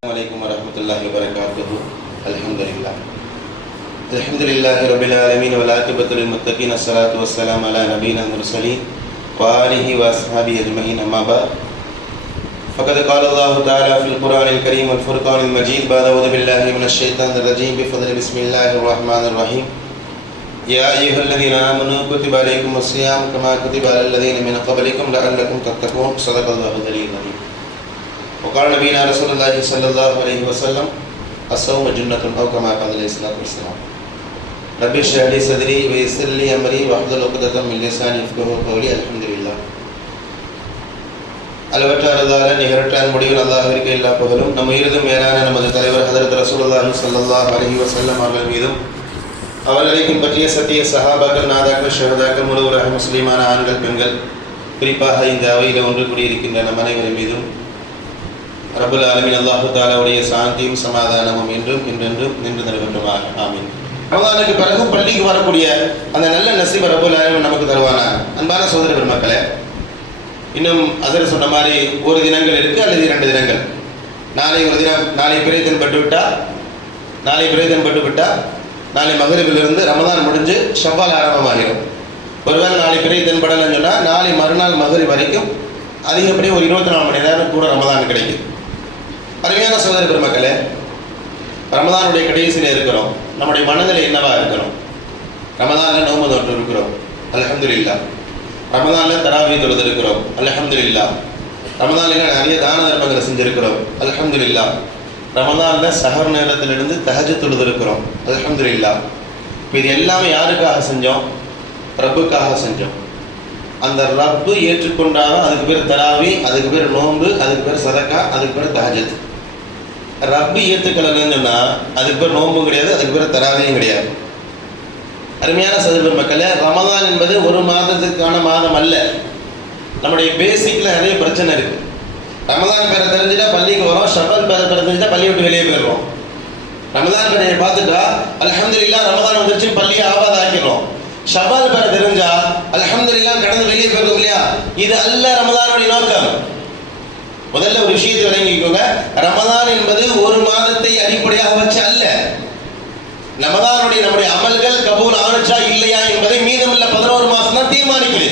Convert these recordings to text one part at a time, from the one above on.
عليكم ورحمة الله وبركاته. الحمد لله الحمد لله رب العالمين والعاقبة للمتقين الصلاة والسلام على نبينا المرسلين وآله وأصحابه أجمعين أما بعد فقد قال الله تعالى في القرآن الكريم والفرقان المجيد بعد أعوذ بالله من الشيطان الرجيم بفضل بسم الله الرحمن الرحيم يا أيها الذين آمنوا كتب عليكم الصيام كما كتب على الذين من قبلكم لعلكم تتقون صدق الله العلي العظيم. وقال نبينا رسول الله صلى الله عليه وسلم الصوم جنة أو كما قال عليه الصلاة والسلام. رب اشرح لي صدري ويسر لي أمري واحلل عقدة من لساني يفقهوا قولي. الحمد لله. அளவற்ற அருளாளன் நிகரற்ற அன்புடையவன் அல்லாஹ்விற்கு எல்லா புகழும். நம் உயிரிலும் மேலான நமது தலைவர் ஹதரத் ரசூலுல்லாஹி ஸல்லல்லாஹு அலைஹி வஸல்லம் அவர்கள் மீதும் அவர்களை பின்பற்றிய சத்திய சஹாபாக்கள் நாதாக்கள் ஷஹதாக்கள் முழுவராக முஸ்லிமான ஆண்கள் பெண்கள் குறிப்பாக இந்த அவையில் ஒன்று கூடியிருக்கின்ற நம் அனைவரின் மீதும் ரப்புல் ஆலமீன் அல்லாஹு தஆலாவுடைய சாந்தியும் சமாதானமும் என்றும் என்றென்றும் நின்று நிலவட்டுமாக. ஆமீன். ரமதானுக்கு பிறகு பள்ளிக்கு வரக்கூடிய அந்த நல்ல நசீப ரப்புல் ஆலமீன் நமக்கு தருவானா. அன்பான சகோதர பெருமக்களே, இன்னும் அசர் சொன்ன மாதிரி ஒரு தினங்கள் இருக்குது அல்லது 2 தினங்கள். நாளை ஒரு தினம், நாளை பிறை தென்பட்டு விட்டால் நாளை மகரிபிலிருந்து ரமதான் முடிஞ்சு ஷவ்வால் ஆரம்பமாகிடும். ஒருவேளை நாளை பிறை தென்படலைன்னு சொன்னால் நாளை மறுநாள் மகரிப் வரைக்கும் அதிகப்படியும் ஒரு 24 மணி நேரம் கூட ரமதான் கிடைக்கும். அருமையான சகோதர பெருமக்களே, ரமதானுடைய கடைசியில் இருக்கிறோம். நம்முடைய மனதில் என்னவா இருக்கிறோம்? ரமதானில் நோன்பு நோட்டு இருக்கிறோம், அல்ஹம்துலில்லாஹ். ரமதானில் தராவி தொழுது இருக்கிறோம், அல்ஹம்துலில்லாஹ். ரமதானில் நிறைய தான தர்மங்களை செஞ்சிருக்கிறோம், அல்ஹம்துலில்லாஹ். ரமதானில் சஹர் நேரத்திலிருந்து தஹஜ்ஜுத் தொழுது இருக்கிறோம், அல்ஹம்துலில்லாஹ். இது எல்லாமே யாருக்காக செஞ்சோம்? ரப்புக்காக செஞ்சோம். அந்த ரப்பு ஏற்றுக்கொண்டாலும் அதுக்கு பேர் தராவி, அதுக்கு பேர் நோன்பு, அதுக்கு பேர் சதக்கா, அதுக்கு பேர் தஹஜ்ஜுத். ரப்பு ஏற்றுக்கலன்னு சொன்னால் அதுக்கு பேர் நோன்பும் கிடையாது, அதுக்கு பேர் தராவியும் கிடையாது. அருமையான சகோதர மக்களே, ரமதான் என்பது ஒரு மாதத்துக்கான மாதம் அல்ல. நம்முடைய பேசிக்கில் நிறைய பிரச்சனை இருக்குது. ரமதான் பேரை தெரிஞ்சுட்டா பள்ளிக்கு வரோம், ஷவ்வால் பேரை தெரிஞ்சுட்டா பள்ளியை விட்டு வெளியே போயிடுறோம். ரமதான் பேரை பார்த்துட்டா அல்ஹம்துலில்லாஹ் ரமதான் வந்துருச்சு பள்ளியை ஆபாத ஆக்கிடுறோம். ஷவ்வால் பேரை தெரிஞ்சா அல்ஹம்துலில்லாஹ் கடந்து வெளியே போயிடும் இல்லையா? இது அல்ல ரமதானுடைய நோக்கம். முதல்ல ஒரு விஷயத்தை விளங்கிக்கோங்க. ரமதான் என்பது ஒரு மாதத்தை அடிப்படையாக வச்சு அல்ல. ரமதானுடைய நம்முடைய அமல்கள் கபூல் ஆனுச்சா இல்லையா என்பதை மீதமுள்ள 11 மாசம் தான் தீர்மானிக்குது.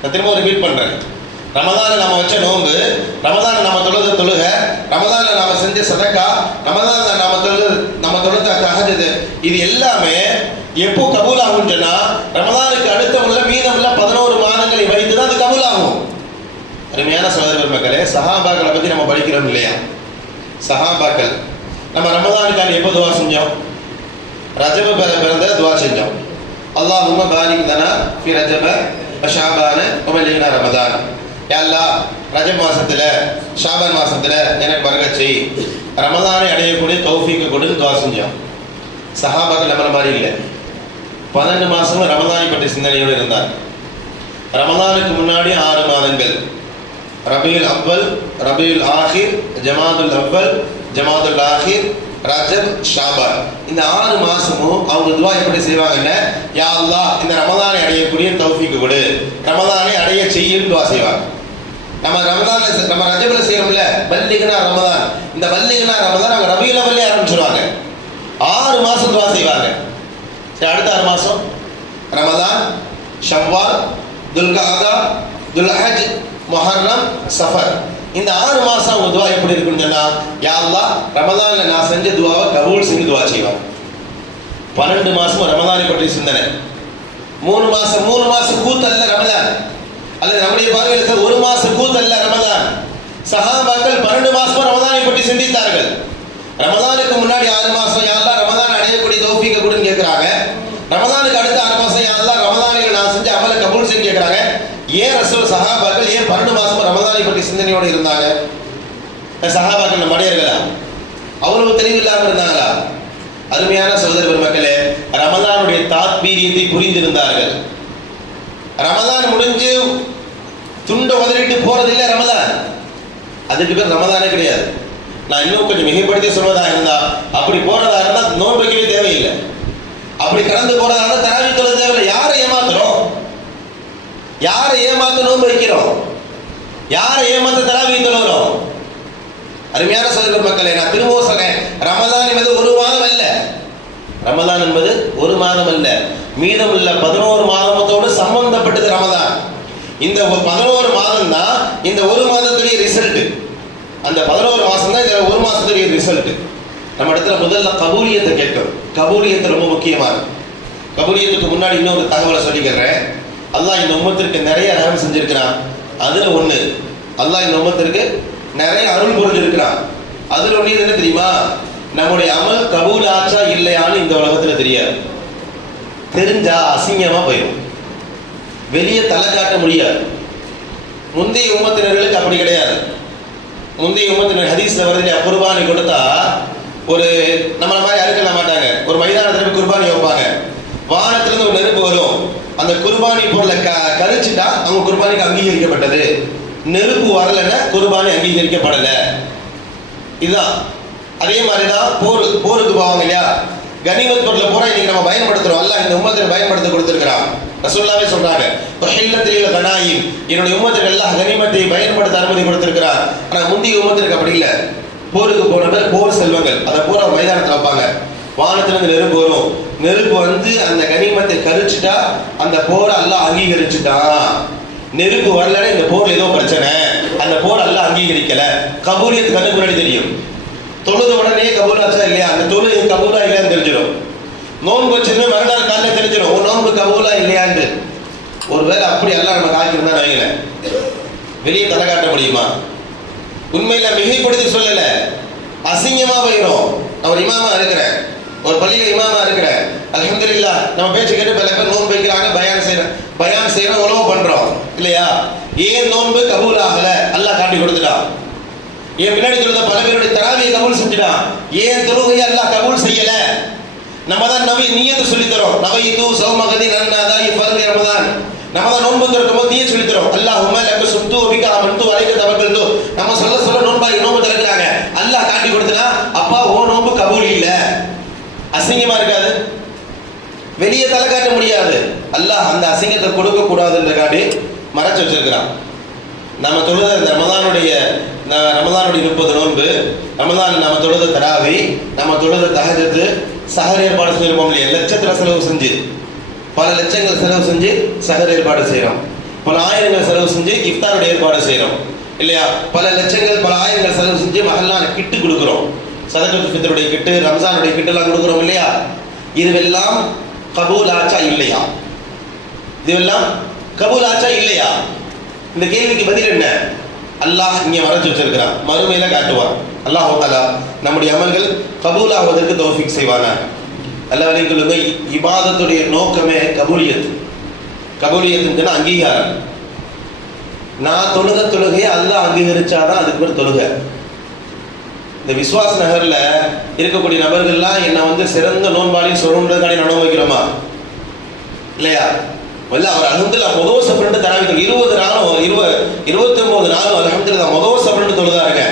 நான் திரும்ப ரிப்பீட் பண்றேன். ரமதான நாம வச்ச நோன்பு, ரமதான நாம தொழுக, ரமதான நாம செஞ்ச சதக்கா, ரமதான நாம தொழுத தஹஜ்ஜுத், இது எல்லாமே எப்போ கபூல் ஆகும் சொன்னா ரமதானுக்கு அடுத்த உள்ள மீதமுள்ள 11 மாதங்களை வைத்து தான் அது கபூல் ஆகும். அருமையான சகோதர மக்களே, சஹாபாக்களை பத்தி நம்ம படிக்கிறோம் இல்லையா? சஹாபாக்கள் நம்ம ரமதானுக்கான எப்போ துவா செஞ்சோம்? ரஜப பிறந்த துவா செஞ்சோம். அல்லாஹும்ம பாரிக் லனா ஃபி ரஜப வ ஷஅபான வ பல்லிக்னா ரமதான். யா அல்லாஹ், ரஜப் மாசத்துல ஷாபான் மாசத்துல எனக்கு பரக்கத் செய், ரமதானை அடையக்கூடிய தௌஃபீக் கொடுன்னு துவா செஞ்சோம். சஹாபாக்கள் நம்மள மாதிரி இல்லை. 12 மாசமும் ரமதானை பற்றி சிந்தனையோடு இருந்தார். ரமதானுக்கு முன்னாடி 6 மாதங்கள், ரபியுல் அவ்வல், ரபியுல் ஆஹிர், ஜமாதுல் அவ்வல், ஜமாதுல் ஆஹிர், ரஜப், ஷாபான். இந்த 6 மாசமும் அவங்க துவா எப்படி செய்வாங்கன்னா, யா அல்லாஹ் இந்த ரமதானை அடையக்கூடிய தௌஃபீக் கொடு, ரமதானை அடைய செய்யும் துவா செய்வாங்க. நம்ம ரஜபுல செய்யறோம்ல, பல்லிக்னா ரமதான். இந்த பல்லிக்னா ரமதான் அவங்க ரபியுல் அவ்வல்லே ஆரம்பிச்சிருவாங்க. 6 மாசம் துவா செய்வாங்க. சரி, அடுத்த 6 மாசம் ரமதான், ஷவ்வால், துல்காதா, துல்ஹஜ், முஹர்ரம், சஃபர். இந்த 6 மாசம் அவங்க துவா எப்படி இருக்குன்னு சொன்னா, யா அல்லாஹ் ரமதான்ல நான் செஞ்ச துவாவை கபூல் செஞ்சு துவா செய்வாங்க. 12 மாசம் ரமதானை பற்றி சிந்தனை. 3 மாசம் கூத்தல்ல ரமதான், அல்லது நம்முடைய பார்வையில் 1 மாசம் கூத்தல்ல ரமதான். சஹாபாக்கள் 12 மாசம் ரமதானை பற்றி சிந்தித்தார்கள். ரமதானுக்கு முன்னாடி 6 மாசம் யா அல்லாஹ் ரமதான் அடையக்கூடிய தௌஃபீக் கொடுன்னு கேட்கிறாங்க. ரமதானுக்கு அடுத்த 6 மாசம் யா அல்லாஹ் ரமதானில் நான் செஞ்ச அமலை கபூல் செஞ்சு கேட்கிறாங்க. ஏன் ரசூல் சஹாபாக்கள் ஏன் 12 மாசம் ரமதானை பற்றி சிந்தனையோடு இருந்தாங்க? சஹாபாக்கள் மடையர்களா? அவ்வளவு தெளிவு இல்லாமல் இருந்தாங்களா? அருமையான சகோதர பெருமக்களே, ரமதானுடைய தாத்பீரியத்தை புரிந்திருந்தார்கள். ரமதான் முடிஞ்சு துண்டை உதறிட்டு போறதில்லை ரமதான். அதுக்கு பேர் ரமதானே கிடையாது. நான் இன்னும் கொஞ்சம் மிகைப்படுத்தி சொல்வதா இருந்தா, அப்படி போறதா இருந்தா நோன்பு வைக்கவே தேவையில்லை. அப்படி கடந்து போறதா இருந்தா தராவி தொழ தேவையில்லை. யாரை ஏமாத்துறோம்? யாரை ஏமாத்த நோன்பு வைக்கிறோம்? யாரை ஏமாத்த தராவி தொழுகிறோம்? அருமையான சகோதர மக்களே, நான் திரும்பவும் சொல்றேன், ரமதான் என்பது ஒரு மாதம் அல்ல. ரமதான் என்பது ஒரு மாதம் அல்ல, மீதமுள்ள 11 மாதத்தோடு சம்பந்தப்பட்டது ரமதான். இந்த 11 மாதம் தான் இந்த ஒரு மாதத்துடைய ரிசல்ட். அந்த 11 மாசம் தான் இந்த ஒரு மாசத்துடைய ரிசல்ட். நம்ம இடத்துல முதல்ல கபூலியத்தை கேட்கணும். கபூலியத்து ரொம்ப முக்கியமானது. கபூலியத்துக்கு முன்னாடி இன்னொரு தகவலை சொல்லிக்கிறேன். அல்லாஹ் இந்த உம்மத்திற்கு நிறைய ரஹம் செஞ்சிருக்கிறான். அதுல ஒண்ணு, அல்லாஹ் இந்த உம்மத்திற்கு நிறைய அருள் புரிஞ்சிருக்கிறான். அதுல ஒண்ணு என்ன தெரியுமா? நம்முடைய அமல் கபூல் ஆச்சா இல்லையான்னு இந்த உலகத்துல தெரியாது. தெரிஞ்சா அசிங்கமா போயிடும், வெளியே தலை காட்ட முடியாது. முந்தைய உம்மத்தினர்களுக்கு அப்படி கிடையாது. முந்தைய உம்மத்தினர் ஹதீஸ்ல வருது, குர்பானி கொடுத்தா ஒரு நம்மள மாதிரி அறுக்கல மாட்டாங்க. ஒரு மைதானத்துல குர்பானி வைப்பாங்க, வானத்துல இருந்து ஒரு நெருப்பு வரும், அந்த குர்பானி பொருளை கரிச்சுட்டா அவங்க குர்பானிக்கு அங்கீகரிக்கப்பட்டது. நெருப்பு வரலன்னா குர்பானி அங்கீகரிக்கப்படல. இதுதான். அதே மாதிரிதான் போருக்கு போவாங்க இல்லையா, கனிமத் பொருளை பூரா இன்னைக்கு நம்ம பயன்படுத்துறோம். அல்லாஹ் இந்த உம்மத்திற்கு பயன்படுத்த கொடுத்திருக்கிறான். ரசூலுல்லாஹி சொல்றாங்க, வஹில்லத்தில் கனாயிம், என்னுடைய உம்மத்திற்கு எல்லாம் கனிமத்தை பயன்படுத்த அனுமதி கொடுத்திருக்கிறார். ஆனா முந்தைய உம்மத்திற்கு அப்படி இல்லை. போருக்கு போன பேர் போர் செல்வங்கள் அதை பூரா மைதானத்தில் வைப்பாங்க. வானத்திலிருந்து நெருப்பு வரும், நெருப்பு வந்து அந்த கனிமத்தை கரிச்சுட்டா அந்த போரை அல்லாஹ் அங்கீகரிச்சுட்டான். நெருப்பு வரலன்னா இந்த போர் ஏதோ பிரச்சனை, அந்த போர் அல்லாஹ் அங்கீகரிக்கல. கபூலியத்து கண்ணு முன்னாடி தெரியும். தொழுத உடனே கபூலாச்சா இல்லையா, அந்த தொழுது கபூலா இல்லையான்னு தெரிஞ்சிடும். நோன்பு வச்சதுமே மறுநாள் காலையில் தெரிஞ்சிடும் ஒரு நோன்பு கபூலா இல்லையான்னு. ஒருவேளை அப்படி எல்லாம் நம்ம காய்க்கிறதா வைங்கள, வெளியே தலை காட்ட முடியுமா? உண்மையில மிகைப்படுத்தி சொல்லல, அசிங்கமா போயிடும். நான் ஒரு இமாமா இருக்கிறேன், ஒரு பள்ளியில இமாமா இருக்கிறேன், அல்ஹம்துலில்லாஹ் நம்ம பேச்சு கேட்டு பல பேர் நோன்பு வைக்கிறாங்க, பயான் செய்யறோம், உழவு பண்றோம் இல்லையா? ஏன் நோன்பு கபூல் ஆகல? அல்லாஹ் காட்டி கொடுத்துட்டான். ஏன் பின்னாடி சொல்லுத பல பேருடைய தராவியை கபூல் செஞ்சுட்டான். ஏன் தொழுகையை அல்லாஹ் கபூல் செய்யல? நம்ம தான் நபி நியத்து சொல்லித் தரோம். நவைது சௌமகதி நன்னாதாயி ஃபர்லி ரமதான். நம்ம தான் நோன்பு திறக்கும்போது நீயே சொல்லித் தரோம். அல்லாஹும்ம லக்க சுத்து பிகா அமன்து அலைக தவக்கல்து. நம்ம சொல்ல நோன்பாய் நோன்பு திறக்கிறாங்க. அல்லாஹ் காட்டி கொடுத்தனா அப்பா ஓ நோன்பு கபூல் இல்ல. அசிங்கமா இருக்காது? வெளியே தலை காட்ட முடியாது. அல்லாஹ் அந்த அசிங்கத்தை கொடுக்க கூடாதுன்றக்காண்டி மறைச்சு வச்சிருக்கிறான். நம்ம தொழுத ரமதானுடைய 30 நோன்பு, ரமதான் நம்ம தொழுத தராவி, நம்ம தொழுத தஹஜ்ஜத், சஹர் ஏற்பாடு செய்யறோம் இல்லையா? லட்சத்துல செலவு செஞ்சு, பல லட்சங்கள் செலவு செஞ்சு சஹர் ஏற்பாடு செய்யறோம். பல ஆயிரங்கள் செலவு செஞ்சு இஃப்தாருடைய ஏற்பாடு செய்யறோம் இல்லையா? பல லட்சங்கள் பல ஆயிரங்கள் செலவு செஞ்சு மஹல்லான கிட்டு கொடுக்குறோம். சதகத்துல் ஃபித்ருடைய கிட்டு, ரம்ஜானுடைய கிட்டு எல்லாம் கொடுக்குறோம் இல்லையா? இதுவெல்லாம் கபூல் ஆச்சா இல்லையா? இதுவெல்லாம் கபூல் ஆச்சா இல்லையா? இந்த கேள்விக்கு பதில் என்ன? அல்லாஹ் இங்கே மறைச்சு வச்சிருக்கிறான், மறுமையில காட்டுவான். அல்லாஹ் தஆலா நம்முடைய அமல்கள் கபூல் ஆவதற்கு தௌஃபீக் செய்வானாக. அல்லாஹ் வலிக்குள்ளுங்க. இபாதத்துடைய நோக்கமே கபூலியத். கபூலியத்துன்னா அங்கீகாரம். நான் தொழுகையை அல்லாஹ் அங்கீகரிச்சாதான் அதுக்கு பேர் தொழுகை. இந்த விஸ்வாஸ் நகர்ல இருக்கக்கூடிய நபர்கள்லாம் என்ன வந்து சிறந்த நோன்பாளின்னு சொல்றதுக்காண்டி நான் நோன்பு வைக்கிறோமா இல்லையா? வல்ல அவர் அல்ஹம்துலில்லாஹ் முதல் சஃபரண்டு தராவிகள் 20 நாளும் 29 நாளும் அல்ஹம்துலில்லாஹ் முதல் சஃபரண்டு தொழுதாருங்க.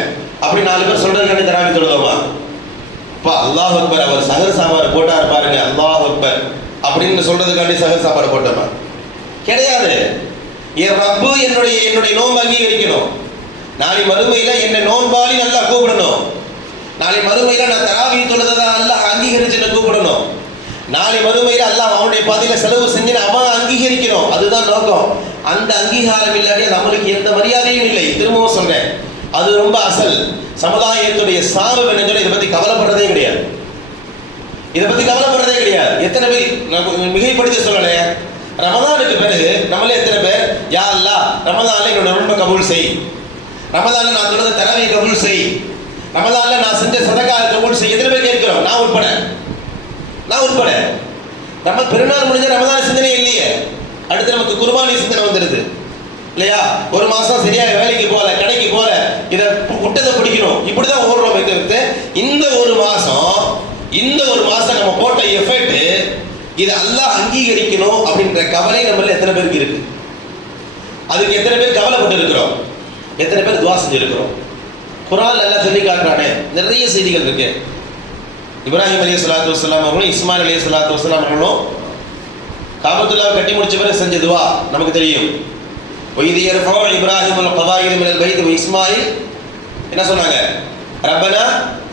அப்படி 4 பேர் சொல்றதுக்காண்டி தராவி தொழுதோமா? அப்பா அல்லாஹ் அக்பர், அவர் சஹர் சாப்பாடு போட்டாரு பாருங்க, அல்லாஹ் அக்பர் அப்படின்னு சொல்றதுக்காண்டி சஹர் சாப்பாடு போட்டோமா? கிடையாது. என் ரப்பு என்னுடைய நோன்பு அங்கீகரிக்கணும். நாளை மறுமையில என்னை நோன்பாளி நல்லா கூப்பிடணும். நாளை மறுமையில நான் தராவி தொழுதா அல்லாஹ் அங்கீகரிச்சு என்ன கூப்பிடணும். நாளை மறுமையில அல்லாஹ் அவனுடைய பாதையில செலவு செஞ்சு அவன் அங்கீகரிக்கணும். அதுதான் நோக்கம். அந்த அங்கீகாரம் இல்லாட்டி நம்மளுக்கு எந்த மரியாதையும் இல்லை. திரும்பவும் சொல்றேன், அது ரொம்ப அசல். சமுதாயத்துடைய சாபம் என்னன்னு இதை பத்தி கவலைப்படுறதே கிடையாது. எத்தனை பேர் மிகைப்படுத்தி சொல்லல, ரமதானுக்கு பிறகு நம்மளே எத்தனை பேர் யா அல்லாஹ் ரமதான்ல என்னோட நோன்பை கபூல் செய், ரமதான்ல நான் தொழுத தராவியை கபூல் செய், ரமதான்ல நான் செஞ்ச சதகா கபூல் செய். எத்தனை பேர் கேட்கிறோம்? நான் உட்பட நம்ம பெருநாள் முடிஞ்ச ரமதான் சிந்தனை இல்லையே. அடுத்து நமக்கு குர்பானி சிந்தனை வந்துடுது இல்லையா? ஒரு மாசம் சரியா வேலைக்கு போல, கடைக்கு போல, இதை விட்டதை பிடிக்கணும், இப்படிதான் ஓடுறோம். இந்த ஒரு மாசம் நம்ம போட்ட எஃபெக்ட் இதை அல்லாஹ் அங்கீகரிக்கணும் அப்படின்ற கவலை நம்மள எத்தனை பேருக்கு இருக்கு? அதுக்கு எத்தனை பேர் கவலைப்பட்டு இருக்கிறோம்? எத்தனை பேர் துவா செஞ்சிருக்கிறோம்? குர்ஆன்ல அல்லாஹ் சொல்லி காட்டுறானே, நிறைய செய்திகள் இருக்கு. இப்ராஹிம் அலைஹிஸ்ஸலாத்து வஸ்ஸலாம் அவர்களும் இஸ்மாயில் அலைஹிஸ்ஸலாத்து வஸ்ஸலாம் அவர்களும் காபத்துல்லாஹ் கட்டி முடிச்ச பிறகு செஞ்ச துவா நமக்கு தெரியும். வைதி யர்ஃபஉ இப்ராஹிமுல் கவாயித மினல் பைத் வ இஸ்மாயில் என்ன சொன்னாங்க? ரப்பனா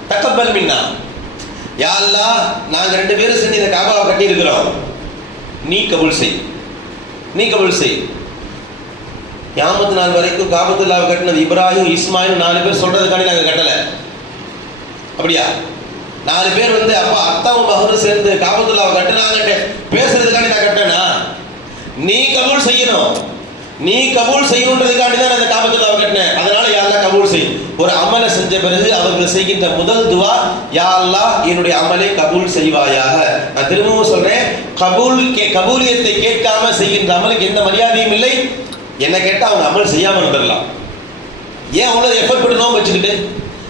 தக்கபல் மின்னா, யா அல்லாஹ் நாங்கள் 2 பேரும் சேர்ந்து இந்த காபாவை கட்டி இருக்கிறோம், நீ கபூல் செய், நீ கபூல் செய். கியாமத் நாள் வரைக்கும் காபத்துல்லாவை கட்டினது இப்ராஹிம் இஸ்மாயில் 4 பேர் சொல்றதுக்காண்டி நாங்கள் கட்டலை. அப்படியா? 4 பேர் வந்து அப்பா அத்தாவும் மகனும் சேர்ந்து காபத்துல்லாவை கட்டினாங்க பேசுறதுக்காண்டி நான் கட்டேனா? நீ கபூல் செய்யணும், நீ கபூல் செய்யணுன்றதுக்காண்டி தான் அந்த காபத்துல்லாவை கட்டினேன், அதனால யா அல்லாஹ் கபூல் செய். ஒரு அமலை செஞ்ச பிறகு அவர்கள் செய்கின்ற முதல் துவா, யா அல்லாஹ் என்னுடைய அமலை கபூல் செய்வாயாக. நான் திரும்பவும் சொல்றேன், கபூலியத்தை கேட்காம செய்கின்ற அமலுக்கு எந்த மரியாதையும் இல்லை. என்ன கேட்டா அவங்க அமல் செய்யாம இருந்துடலாம். ஏன் அவ்வளவு எஃபர்ட் போட்டு நோம்பு வச்சுக்கிட்டு,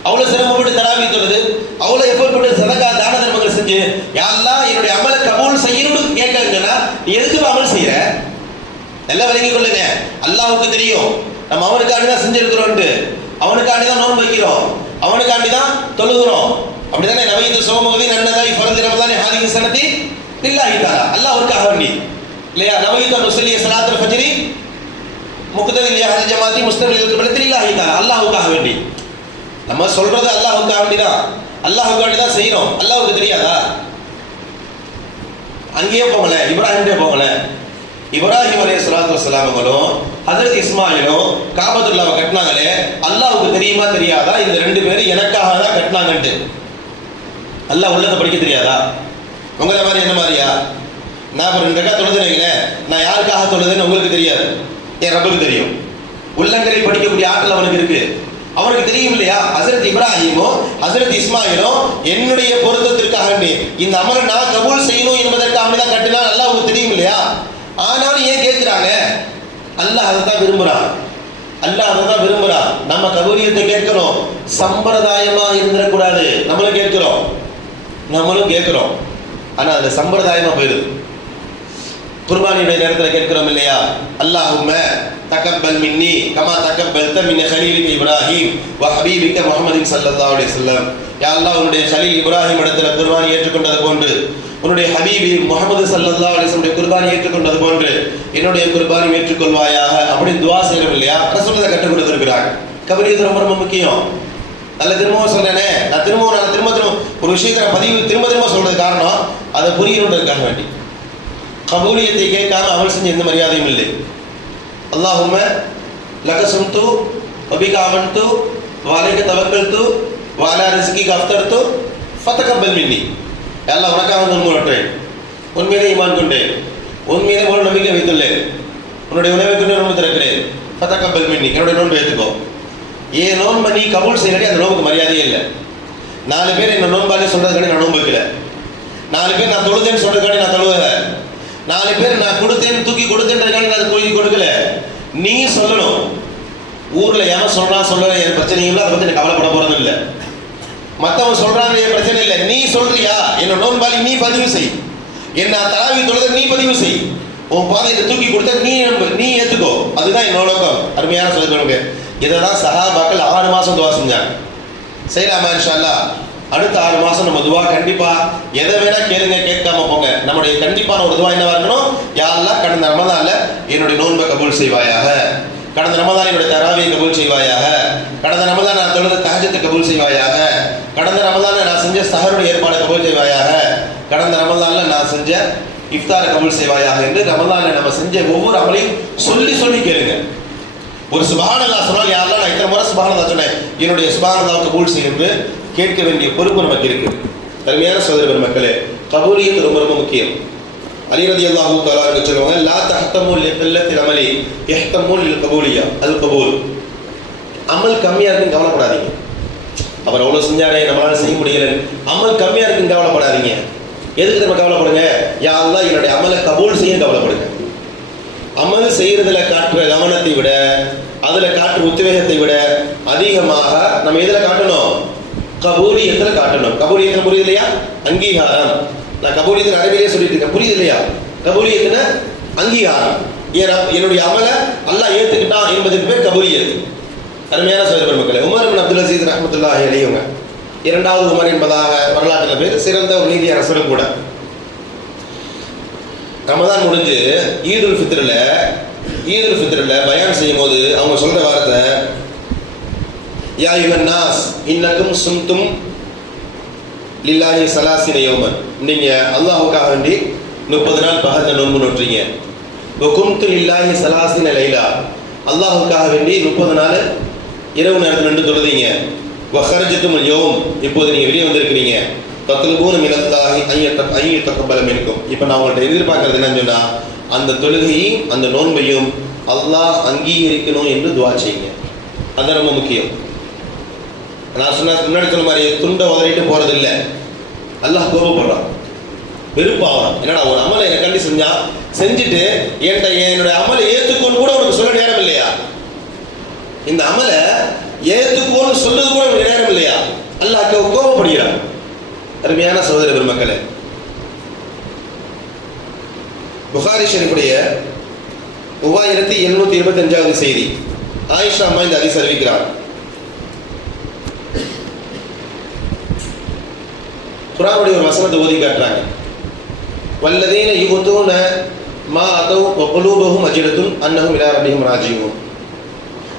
அவ்வளவு சிரமப்பட்டு தராவி தொழுது, அவ்வளவு எஃபர்ட் போட்டு சதகா தான தர்மங்கள் செஞ்சு யா அல்லாஹ் என்னுடைய அமலை கபூல் செய்யணும்னு கேட்கறதுன்னா நீ எதுக்கு அமல் செய்யற? எல்லாம் விளங்கிக் கொள்ளுங்க. அல்லாஹ்வுக்கு தெரியும் நம்ம அவனுக்காண்டி தான் செஞ்சிருக்கிறோம், அவனுக்காண்டி தான் நோன்பு வைக்கிறோம், அவனுக்காண்டி தான் தொழுகிறோம். அப்படிதானே? நவீன சோமதி நன்னதாய் ஃபரது ரமதானி ஹாதிஹி ஸனதி லில்லாஹி தஆலா, அல்லாஹ்வுக்காக வேண்டி இல்லையா? நவீன நுஸல்லி ஸலாத்துல் ஃபஜ்ரி முக்ததில் யஹல் ஜமாத்தி முஸ்தமில் லில்லாஹி தஆலா, அல்லாஹ்வுக்காக வேண்டி. நம்ம சொல்றது அல்லாஹ்வுக்காக வேண்டி தான், அல்லாஹ்வுக்காக வேண்டி தான் செய்யறோம். அல்லாஹ்வுக்கு தெரியாதா? அங்கேயே போகல, இப்ராஹிம்கிட்டே போகல. இப்ராஹிம் அலைஹிஸ்ஸலாத்து வஸ்ஸலாம் அவங்களும் ஹஜ்ரத் இஸ்மாயிலும் காபத்துல்லாவை கட்டினாங்களே, அல்லாஹ்வுக்கு தெரியுமா தெரியாதா? இந்த 2 பேரும் எனக்காக தான் கட்டினாங்கன்ட்டு அல்லாஹ் உள்ளதை படிக்க தெரியாதா? உங்களை மாதிரி என்ன மாதிரியா? நான் இப்போ 2 ரக்காத் தொழுதுனீங்களே, நான் யாருக்காக தொழுதுன்னு உங்களுக்கு தெரியாது, என் ரப்புக்கு தெரியும். உள்ளங்களை படிக்கக்கூடிய ஆற்றல் அவனுக்கு இருக்கு, அவனுக்கு தெரியும் இல்லையா? ஹஜ்ரத் இப்ராஹிமும் ஹஜ்ரத் இஸ்மாயிலும் என்னுடைய பொருத்தத்திற்காக இந்த அமலை நான் கபூல் செய்யணும் என்பதற்காக தான் கட்டினா அல்லாஹ்வுக்கு தெரியும் இல்லையா? ஆனாலும் ஏன் கேட்கிறாங்க? அல்லாஹ் அதை தான் விரும்புறான், அல்லாஹ் அதை தான் விரும்புறான். நம்ம கபூலியத்தை கேட்கிறோம், சம்பிரதாயமா இருந்துடக்கூடாது. நம்மளும் கேட்கிறோம், ஆனா அது சம்பிரதாயமா போயிடுது. குர்பானியுடைய நேரத்தில் கேட்கிறோம் இல்லையா? அல்லாஹும்ம தகப்பல் மின்னி கமா தகப்பல்த மின் கலீலிக இப்ராஹிம் வ ஹபீபிக முஹம்மதின் ஸல்லல்லாஹு அலைஹி வஸல்லம். யா அல்லாஹ் உன்னுடைய கலீல் இப்ராஹிம் இடத்துல குர்பானி ஏற்றுக்கொண்டது போன்று, உன்னுடைய ஹபீபி முஹம்மது ஸல்லல்லாஹு அலைஹி வஸல்லம் குர்பானி ஏற்றுக்கொண்டது போன்று என்னுடைய குர்பானி ஏற்றுக்கொள்வாயாக அப்படின்னு துஆ செய்யறோம் இல்லையா? ரசூலுல்லாஹ் கற்றுக் கொடுத்திருக்கிறாங்க. கபூலியத் ரொம்ப ரொம்ப முக்கியம். நல்ல திரும்பவும் சொல்றேனே, நான் திரும்ப ஒரு விஷயத்தை பதிவு திரும்ப சொல்றது காரணம் அதை புரியணுன்றதுக்காக வேண்டி. கபூலியத்தை கேட்காம அமல் செஞ்ச எந்த மரியாதையும் இல்லை. அல்லாஹும்ம லக சும்து வபிக ஆமன்து வஅலைக தவக்கல்து வஅலா ரிஸ்கிக அஃப்தர்து ஃபதகப்பல் மின்னி. அல்லாஹ் உனக்காக நோன்பு நோற்றேன், உண்மையிலே ஈமான் கொண்டேன், உண்மையிலே ஒரு நம்பிக்கை வைத்துள்ளேன், உன்னுடைய உணவை கொண்டு நோன்பு திறக்கிறேன், ஃபதகப்பல் மின்னி, என்னுடைய நோன்பு ஏற்றுக்கோ. ஏன் நோன்பை நீ கபூல் செய்யறே அந்த நோன்புக்கு மரியாதையே இல்லை. 4 பேர் என்ன நோன்பாலே சொல்றதுக்காண்டி நான் நோன்பு வைக்கல, 4 பேர் நான் தொழுதேன்னு சொல்றதுக்காண்டி நான் தொழுவல, 4 பேர் நான் கொடுத்தேன்னு தூக்கி கொடுத்தேன்றதுக்காண்டி நான் தூக்கி கொடுக்கல. நீ சொல்லணும். ஊர்ல எவன் சொல்றான் சொல்லல என் பிரச்சனை இல்லை, அதை பத்தி எனக்கு கவலைப்பட போறது இல்லை. மற்றவங்க சொல்றாங்க என் பிரச்சனை இல்லை. நீ சொல்றியா என்ன நோன்பாளி, நீ பதிவு செய். என்ன தராவி தொழுத நீ பதிவு செய். உன் பாதையை தூக்கி கொடுத்த நீ ஏத்துக்கோ. அதுதான் என்னோட நோக்கம். அருமையான சொல்லுங்க. இதெல்லாம் சஹாபாக்கள் 6 மாசம் துவா செஞ்சாங்க. செய்யலாமா இன்ஷா அல்லாஹ்? அடுத்த 6 மாசம் நம்ம துவா கண்டிப்பா எதை வேணா கேளுங்க, கேட்காம போங்க. நம்முடைய கண்டிப்பான ஒரு துவா என்னவா இருக்கணும்? யா அல்லாஹ் கடந்த ரமதான்ல என்னுடைய நோன்பை கபூல் செய்வாயாக, கடந்த ரமதான் என்னுடைய தராவியை கபூல் செய்வாயாக, கடந்த ரமதான் நான் தொழுத தஹஜ்ஜத்தை கபூல் செய்வாயாக, கடந்த ரமதான்ல நான் செஞ்ச சஹருடைய ஏற்பாடு கபூல் செய்வாயாக, கடந்த ரமதான்ல நான் செஞ்ச இஃப்தாரை கபூல் செய்வாயாக என்று ரமதான்ல நம்ம செஞ்ச ஒவ்வொரு அமலையும் சொல்லி சொல்லி கேளுங்க. ஒரு சுப்ஹானல்லாஹ் சொன்னால் யா அல்லாஹ் நான் இத்தனை முறை சுப்ஹானல்லாஹ் சொன்னேன், என்னுடைய சுப்ஹானல்லாஹ் கபூல் செய்ய என்று கேட்க வேண்டிய பொறுப்பு நமக்கு இருக்கு. அருமையான சகோதர பெருமக்களே, கபூலியத் ரொம்ப ரொம்ப முக்கியம். அலி ரலியல்லாஹு தஆலா அவர்கள் சொல்லுவாங்க, லா தஹ்தமு லிகில்லத்தில் அமலி யஹ்தமு லில் கபூலியா, அல் கபூல். அமல் கம்மியா இருக்குன்னு கவலைப்படாதீங்க. அவர் அவ்வளவு செஞ்சாரே நம்மளால செய்ய முடியல, அமல் கம்மியா இருக்குன்னு கவலைப்படாதீங்க. எதுக்கு நம்ம கவலைப்படுங்க? யா அல்லாஹ் என்னுடைய அமலை கபூல் செய்ய கவலைப்படுங்க. அமல் செய்யறதுல காட்டுற கவனத்தை விட, அதுல காட்டுற உத்வேகத்தை விட அதிகமாக நம்ம எதுல காட்டணும்? கபூலியத்துல காட்டணும். கபூலியத்துல புரியுது இல்லையா? அங்கீகாரம். நான் கபூலியத்தில் அரபியிலே சொல்லிட்டு இருக்கேன், புரியுது இல்லையா? கபூலியத்துல அங்கீகாரம். என்னுடைய அமலை அல்லாஹ் ஏத்துக்கிட்டான் என்பதுக்கு பேர் கபூலியத். அருமையான சகோதர பெருமக்களே, உமர் பின் அப்துல் அசீஸ் ரஹ்மத்துல்லாஹி அலைஹிங்க 2வது உமர் என்பதாக வரலாற்றில் பேர், சிறந்த ஒரு நீதி அரசரும் கூட. ரமதான் முடிஞ்சு ஈதுல் ஃபித்ரில் பயான் செய்யும் போது அவங்க சொல்ற வார்த்தை, யா அய்யுஹன் நாஸ் இன்னக்கும் சும்தும் லில்லாஹி ஸலாஸின யௌமன், நீங்க அல்லாஹ்வுக்காக வேண்டி 30 நாள் பகல்ல நோன்பு நோற்றீங்க. வகும்து லில்லாஹி ஸலாஸின லைலா, அல்லாஹ்வுக்காக வேண்டி 30 நாள் இரவு நேரத்தில் நின்று தொழுதீங்க. வஹரஜத்துல் யௌம், இப்போது நீங்க வெளியே வந்திருக்கிறீங்க. தத்லுபூன மினல்லாஹி ஐய தக்கபல மின்கும், இப்போ நான் உங்கள்கிட்ட எதிர்பார்க்கறது என்னன்னு சொன்னா அந்த தொழுகையும் அந்த நோன்பையும் அல்லாஹ் அங்கீகரிக்கணும் என்று துவா செய்யுங்க. அது ரொம்ப முக்கியம். நான் சொன்ன முன்னாடி சொன்ன மாதிரி துண்டை உதறிட்டு போறது இல்லை. அல்லாஹ் கோபப்படுறான், வெறுப்பாகிறான். என்னடா ஒரு அமலை என்னை கண்டி செஞ்சுட்டு என்னுடைய அமலை ஏற்றுக்கொண்டு கூட உனக்கு சொல்ல நேரம் இல்லையா? இந்த அமலை ஏற்றுக்கோன்னு சொல்றது கூட உனக்கு நேரம் இல்லையா? அல்லாஹ் கோபப்படுகிறான். அருமையான சகோதர பெருமக்களே, புகாரி ஷரீஃபுடைய 3725வது செய்தி, ஆயிஷா அம்மா இந்த ஹதீஸ் அறிவிக்கிறார். குர்ஆனுடைய ஒரு வசனத்தை ஓதி காட்டுறாங்க. வல்லதீன யுதூன மா அதவ் வ குலூபுஹும் அஜிலத்துன் அன்னஹும் இலா ரப்பிஹிம் ராஜிஊன்.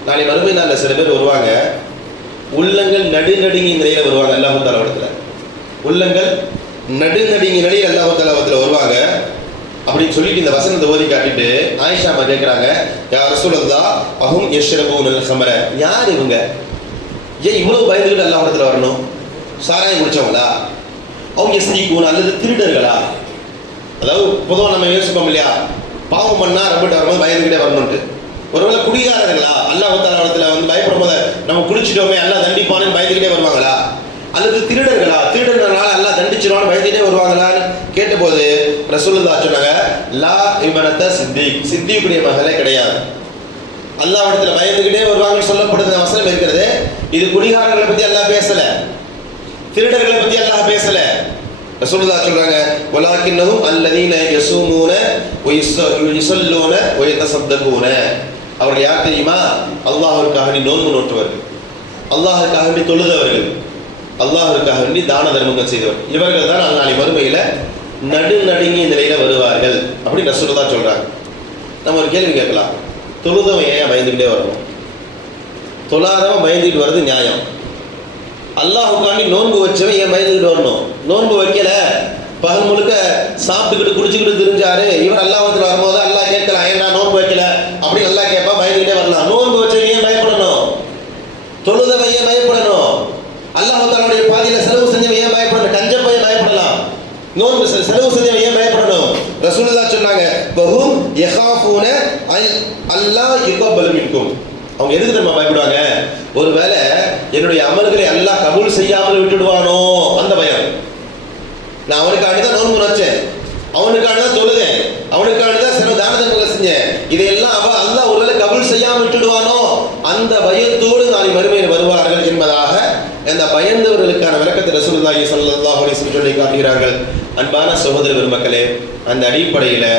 நாளை மறுமை நாளில் சில பேர் வருவாங்க, உள்ளங்கள் நடுநடுங்கிய நிலையில் வருவாங்க. அல்லாஹ் தஆலா இடத்துல உள்ளங்கள் நடுநடுங்கிய நிலையில் அல்லாஹ் தஆலா இடத்துல வருவாங்க அப்படின்னு சொல்லிட்டு இந்த வசனத்தை ஓதி காட்டிட்டு ஆயிஷா அம்மா கேட்குறாங்க, யா ரசூலல்லாஹ் அஹும் யஷ்ரபூனல் ஹமர, யார் இவங்க? ஏன் இவ்வளவு பயந்துக்கிட்டு அல்லாஹ் இடத்துல வரணும்? சாராயம் குடிச்சவங்களா? அவங்க எஸ்திக்கூன் அல்லது திருடர்களா? அதாவது பொதுவாக நம்ம யோசிப்போம் இல்லையா, பாவம் பண்ணா ரப்பிட்ட வரும்போது பயந்துக்கிட்டே வரணும்ட்டு. ஒருவேளை குடிகாரர்களா? அல்லாஹ் தஆலா இடத்துல வந்து பயப்படும் போது நம்ம குடிச்சிட்டோமே அல்லாஹ் தண்டிப்பானு பயந்துக்கிட்டே வருவாங்களா? அல்லது திருடர்களா? திருடனால அல்லாஹ் தண்டிச்சிருவான்னு பயந்துக்கிட்டே வருவாங்களான்னு கேட்டபோது ரசூலுல்லாஹ் சொன்னாங்க, லா இப்னத சித்திக், சித்திக்குடைய மகளே கிடையாது. அல்லாஹ் இடத்துல பயந்துக்கிட்டே வருவாங்கன்னு சொல்லப்படுற வசனம் இருக்கிறது. இது குடிகாரர்களை பத்தி அல்லாஹ் பேசல, திருடர்களை பத்தி அல்லாஹ் பேசல. ரசூலுல்லாஹ் சொல்றாங்க, வலாக்கின்னஹும் அல்லதீன யஸூமூன வ யுஸல்லூன வ யதஸத்தகூன, அவர்கள் யார் தெரியுமா? அல்லாஹ்வுக்காக வேண்டி நோன்பு நோற்றவர்கள், அல்லாஹ்வுக்காக வேண்டி தொழுதவர்கள், அல்லாஹ்வுக்காக வேண்டி தான தர்மங்கள் செய்தவர்கள். இவர்கள் தான் நாளை மறுமையில நடுநடுங்கிய நிலையில வருவார்கள் அப்படின்னு ரசூலுல்லாஹ் சொல்றாங்க. நம்ம ஒரு கேள்வி கேட்கலாம், தொழுதவன் ஏன் பயந்துக்கிட்டே வரணும்? தொழாதவன் பயந்துக்கிட்டு வர்றது நியாயம். அல்லாஹ்வுக்காண்டி நோன்பு வச்சவன் ஏன் பயந்துக்கிட்டு வரணும்? நோன்பு வைக்கல, பகல் முழுக்க சாப்பிட்டுக்கிட்டு குடிச்சுக்கிட்டு தெரிஞ்சாரு, இவர் அல்லாஹ்வுக்கு வரும்போது அல்லாஹ் கேட்கலாம், ஏன் நான் நோன்பு வைக்கல அப்படின்னு அல்லாஹ் கேட்பா, பயந்துக்கிட்டே வரலாம். நோன்பு வச்சவன் ஏன் பயப்படணும்? தொழுதவன் ஏன் பயப்படணும்? அல்லாஹ் தஆலாவுடைய பாதையில செலவு செஞ்சவன் ஏன் பயப்படணும்? கஞ்சப்பைய பயப்படலாம், நோன்பு செலவு செஞ்சவன் ஏன் பயப்படணும்? ரசூலுல்லாஹ் சொன்னாங்க, பஹும் யகாஃபூன அல்லாஹ் யுகப்பல் மின்கும், அவங்க எதுக்கு நம்ம பயப்படுவாங்க? ஒருவேளை என்னுடைய அமல்களை அல்லாஹ் கபூல் செய்யாமல் விட்டுடுவானோ அந்த பயம். நான் அவனுக்காண்டி தான் நோன்பு வச்சேன், அவனுக்காண்டி தான் தொழுதேன், அவனுக்காண்டி தான் சில தான தர்மங்களை செஞ்சேன், இதையெல்லாம் அல்லாஹ் ஒருவேளை கபூல் செய்யாமல் விட்டுடுவானோ அந்த பயத்தோடு நாளை மறுமையில் வருவார்கள் என்பதாக அந்த பயந்தவர்களுக்கான விளக்கத்தை ரசூலுல்லாஹி ஸல்லல்லாஹு அலைஹி வஸல்லம் சொல்லி காட்டுகிறார்கள். அன்பான சகோதர பெருமக்களே, அந்த அடிப்படையில்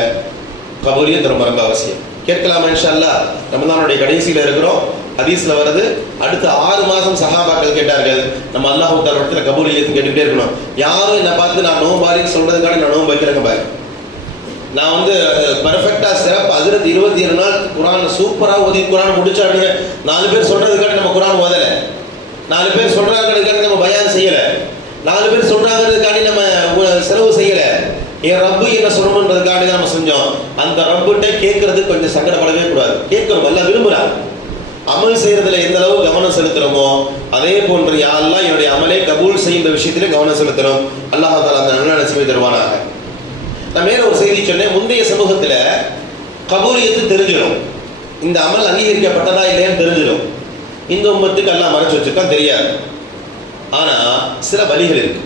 கபூலியத் ரொம்ப ரொம்ப அவசியம். கேட்கலாமா? இன்ஷா அல்லாஹ் ரமலானுடைய கடைசியில் இருக்கிறோம். ஹதீஸ்ல வருது, அடுத்த 6 மாதம் சஹாபாக்கள் கேட்டார்கள், நம்ம அல்லாஹ் தஆலா இடத்துல கபூலியத் கேட்டுக்கிட்டே இருக்கணும். யாரும் என்னை பார்த்து நான் நோம்பாரின்னு சொல்றதுக்காக நான் நோன்பு வைக்கிறேங்க பாரு, நான் வந்து பர்ஃபெக்டா சிறப்பு ஹஜ்ரத் 27 நாள் குர்ஆன் சூப்பரா ஓதி குர்ஆன் முடிச்சாருன்னு 4 பேர் சொல்றதுக்காக நம்ம குர்ஆன் ஓதல, 4 பேர் சொல்றாங்கிறதுக்காக நம்ம பயான் செய்யல, 4 பேர் சொல்றாங்கிறதுக்காண்டி நம்ம செலவு செய்யல, என் ரப்பு என்ன சொல்லணுன்றதுக்காண்டி தான் நம்ம செஞ்சோம். அந்த ரப்புகிட்ட கேட்கறது கொஞ்சம் சங்கடப்படவே கூடாது. கேட்கணும், எல்லாம் விரும்புறாங்க. அமல் செய்யறதுல எந்த அளவு கவனம் செலுத்துறோமோ அதே போன்று யா அல்லாஹ் என்னுடைய அமலை கபூல் செய்கின்ற விஷயத்திலே கவனம் செலுத்தணும். அல்லாஹ் தஆலா அந்த நல்ல நசீபை தருவானாக. நான் மேல ஒரு செய்தி சொன்னேன், முந்தைய சமூகத்தில் கபூலியத்து தெரிஞ்சிடும், இந்த அமல் அங்கீகரிக்கப்பட்டதா இல்லையான்னு தெரிஞ்சிடும். இந்த உம்மத்துக்கு அல்லாஹ் மறைச்சு வச்சிருக்கான், தெரியாது. ஆனா சில வழிகள் இருக்கு,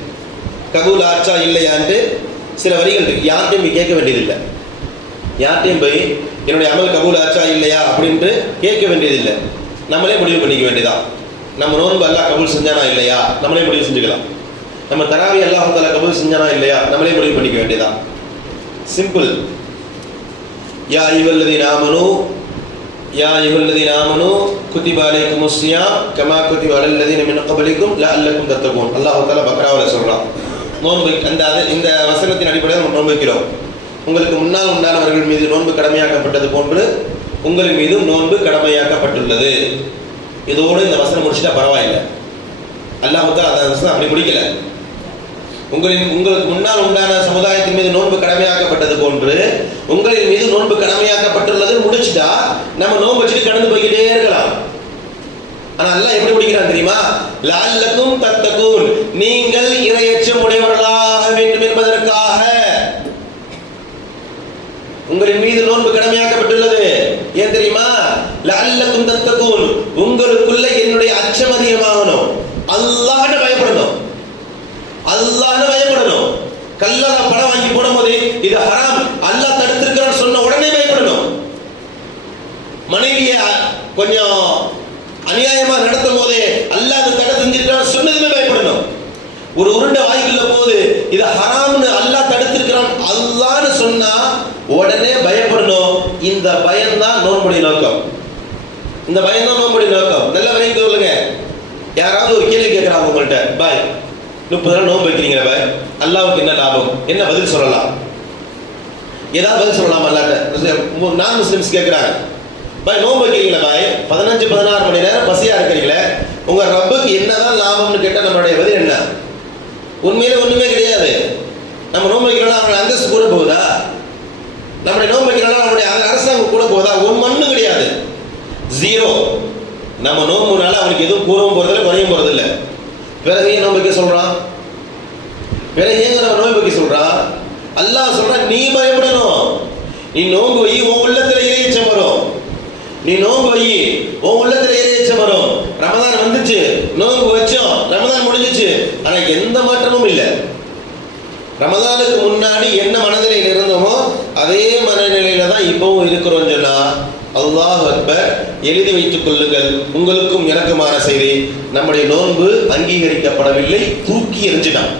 கபூல் ஆச்சா இல்லையான்ட்டு சில வழிகள் இருக்கு. யார்கிட்டையும் போய் கேட்க வேண்டியதில்லை, யார்கிட்டையும் போய் என்னுடைய அமல் கபூல் ஆச்சா இல்லையா அப்படின்ட்டு கேட்க வேண்டியதில்லை. நம்மளே முடிவு பண்ணிக்க வேண்டியதான். நம்ம நோன்பு அல்லாஹ் கபூல் செஞ்சானா இல்லையா நம்மளே முடிவு செஞ்சுக்கலாம். நம்ம தராவி அல்லாஹ் தஆலா கபூல் செஞ்சானா இல்லையா நம்மளே முடிவு பண்ணிக்க வேண்டியதான். சிம்பிள். யா அய்யுஹல்லதீன ஆமனூ குத்திப அலைக்குமுஸ் ஸியாம் கமா குத்திப அலல்லதீன மின் கப்லிக்கும் லஅல்லக்கும் தத்தகூன். அல்லாஹ் தஆலா பக்ராவுல சொல்றான். நோன்பு இந்த வசனத்தின் அடிப்படையில் நம்ம நோன்பு வைக்கிறோம். உங்களுக்கு முன்னால் உண்டானவர்கள் மீது நோன்பு கடமையாக்கப்பட்டது போன்று உங்கள் மீதும் நோன்பு கடமையாக்கப்பட்டுள்ளது. இதோடு இந்த வசனம் முடிச்சுட்டா பரவாயில்லை. அல்லாஹ் தஆலா அந்த வசனம் அப்படி முடிக்கல. உங்களுக்கு முன்னால் உண்டான சமுதாயத்தின் மீது நோன்பு கடமையாக்கப்பட்டது போன்று உங்களின் மீது நோன்பு கடமையாக்கப்பட்டுள்ளது முடிச்சுட்டா நம்ம நோன்பு வச்சுட்டு கடந்து போய்கிட்டே இருக்கலாம். ஆனா அல்லாஹ் எப்படி முடிக்கிறான் தெரியுமா? லஅல்லக்கும் தத்தகூன், நீங்கள் இறையச்சம் உடையவர்களாக வேண்டும் என்பதற்காக உங்களின் மீது நோன்பு கடமையாக்கப்பட்டுள்ளது. ஏன் தெரியுமா? லஅல்லக்கும் தத்தகூன், உங்களுக்குள்ள என்னுடைய அச்சம் அதிகமாகணும், அல்லாஹ்வை பயப்படணும், அல்லாஹ்வை பயப்படணும். கல்லால பணம் வாங்கி போடும்போது இது ஹராம், அல்லாஹ் தடுத்திருக்கிறான்னு சொன்ன உடனே பயப்படணும். மனைவியை கொஞ்சம் அநியாயமா நடத்தும் போதே அல்லாஹ் தடை செஞ்சிருக்கான் சொன்னதுமே பயப்படணும். ஒரு உருண்டை வாய்க்குள்ள போது இது ஹராம்னு அல்லாஹ் தடுத்திருக்கிறான் அல்லாஹ்னு சொன்னா உடனே பயப்படணும். இந்த பயம்தான் நோன்புடைய நோக்கம். இந்த பயம்தான் நோன்புடைய நோக்கம். நல்ல விளங்கி சொல்லுங்க. யாராவது ஒரு கேள்வி கேட்கிறாங்க உங்கள்கிட்ட, பாய் 30 நாள் நோன்பு வைக்கிறீங்க பாய், அல்லாஹ்வுக்கு என்ன லாபம், என்ன பதில் சொல்லலாம்? ஏதாவது பதில் சொல்லலாம்? அல்லாஹ்ட்ட நான் முஸ்லிம்ஸ் கேட்கிறாங்க, பாய் நோன்பு வைக்கிறீங்களா பாய், 15-16 மணி நேரம் பசியா இருக்கிறீங்களே, உங்க ரப்புக்கு என்னதான் லாபம்னு கேட்டா நம்மளுடைய பதில் என்ன? உண்மையில ஒண்ணுமே கிடையாது. நம்ம நோன்பு வைக்கிறோம்னா அவங்களுடைய அந்தஸ்து கூட போகுதா? நம்முடைய நோன்பு வைக்கிறோம்னா நம்முடைய அரசாங்கம் கூட போகுதா? ஒன்றும் கிடையாது, ஜீரோ. நம்ம நோன்புனால அவனுக்கு எதுவும் கூறவும் போறதில்லை, குறையும் போறதில்லை. பிறகு ஏன் நோன்பு வைக்க சொல்றான்? பிறகு ஏங்க நம்ம நோன்பு வைக்க சொல்றான்? அல்லாஹ் சொல்றான், நீ பயப்படணும். நீ நோன்பு வை, உன் உள்ளத்துல இறையச்சம் வரும். நீ நோன்பு வை, உன் உள்ளத்துல இறையச்சம் வரும். ரமதான் வந்துச்சு, நோன்பு வச்சோம், ரமதான் முடிஞ்சிச்சு, ஆனா எந்த மாற்றமும் இல்லை. ரமதானுக்கு முன்னாடி என்ன மனநிலையில் இருந்தோமோ அதே மனநிலையில தான் இப்பவும் இருக்கிறோம் சொன்னா அல்லாஹ் அக்பர். எழுதி வைத்துக் கொள்ளுங்கள், உங்களுக்கும் எனக்குமான செய்தி. நம்முடைய நோன்பு அங்கீகரிக்கப்படவில்லை, தூக்கி எறிஞ்சிட்டான்,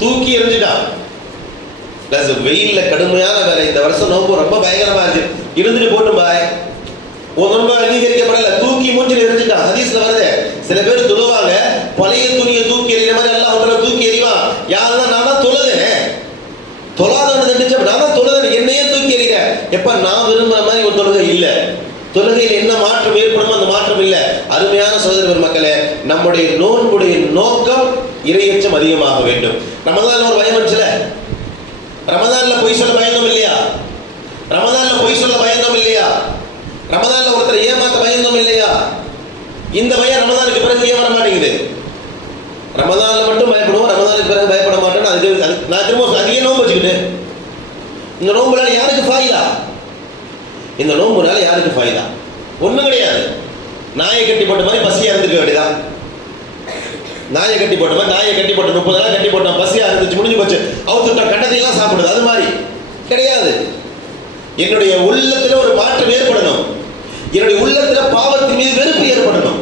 தூக்கி எறிஞ்சிட்டான். வெயில்ல கடுமையான வேலை. இந்த வருஷம் நோன்பு ரொம்ப பயங்கரமா இருந்துட்டு போட்டும் பாய், ஒரு நோன்பு அங்கீகரிக்கப்படல, தூக்கி மூஞ்சில் எரிஞ்சிட்டான். ஹதீஸ்ல வருது, சில பேர் தொழுவாங்க, பழைய துணியை தூக்கி எறிகிற மாதிரி அல்லாஹ் தூக்கி எறிவான். யாருதான்? நான் தான் தொழுதேன், தொழாதவன் இருந்துச்சு, நான் தான் தொழுதேன், என்னையே தூக்கி எறிகிற. எப்ப நான் விரும்புற மாதிரி ஒரு தொழுகை இல்லை. தொழுகையில் என்ன மாற்றம் ஏற்படும்? அந்த மாற்றம் இல்லை. அருமையான சகோதர பெருமக்களே, நம்முடைய நோன்புடைய நோக்கம் இறையச்சம் அதிகமாக வேண்டும். ரமதான்ல ஒரு பயம் வந்துச்சுல, ரமதான்ல பொய் சொல்ல பயந்தோம் இல்லையா? ரமதான்ல பொய் சொல்ல பயந்தோம் இல்லையா? ரமதான்ல ஒருத்தர் ஏமாத்த பயந்தோம் இல்லையா? இந்த பயம் ரமதானுக்கு பிறகு ஏன் வர மாட்டேங்குது? ரமதான்ல மட்டும் பயப்படுவோம், ரமதானுக்கு பிறகு பயப்பட மாட்டோம். அதுக்கு நான் திரும்ப அதிக நோன்பு வச்சுக்கிட்டு, இந்த நோன்புனால யாருக்கு ஃபாயிதா? இந்த நோன்புனால யாருக்கு ஃபாயிதா? ஒண்ணும் கிடையாது. நாயை கட்டி போட்ட மாதிரி பசியா இருந்துக்க வேண்டியதான். நாயை கட்டி போட்ட மாதிரி, நாயை கட்டி போட்ட 30 நாள் கட்டி போட்டோம், பசியா இருந்துச்சு, முடிஞ்சு போச்சு, அவுத்துட்டா கட்டத்தையெல்லாம் சாப்பிடுது, அது மாதிரி கிடையாது. என்னுடைய உள்ளத்துல ஒரு மாற்றம் ஏற்படணும். என்னுடைய உள்ளத்துல பாவத்தின் மீது வெறுப்பு ஏற்படணும்.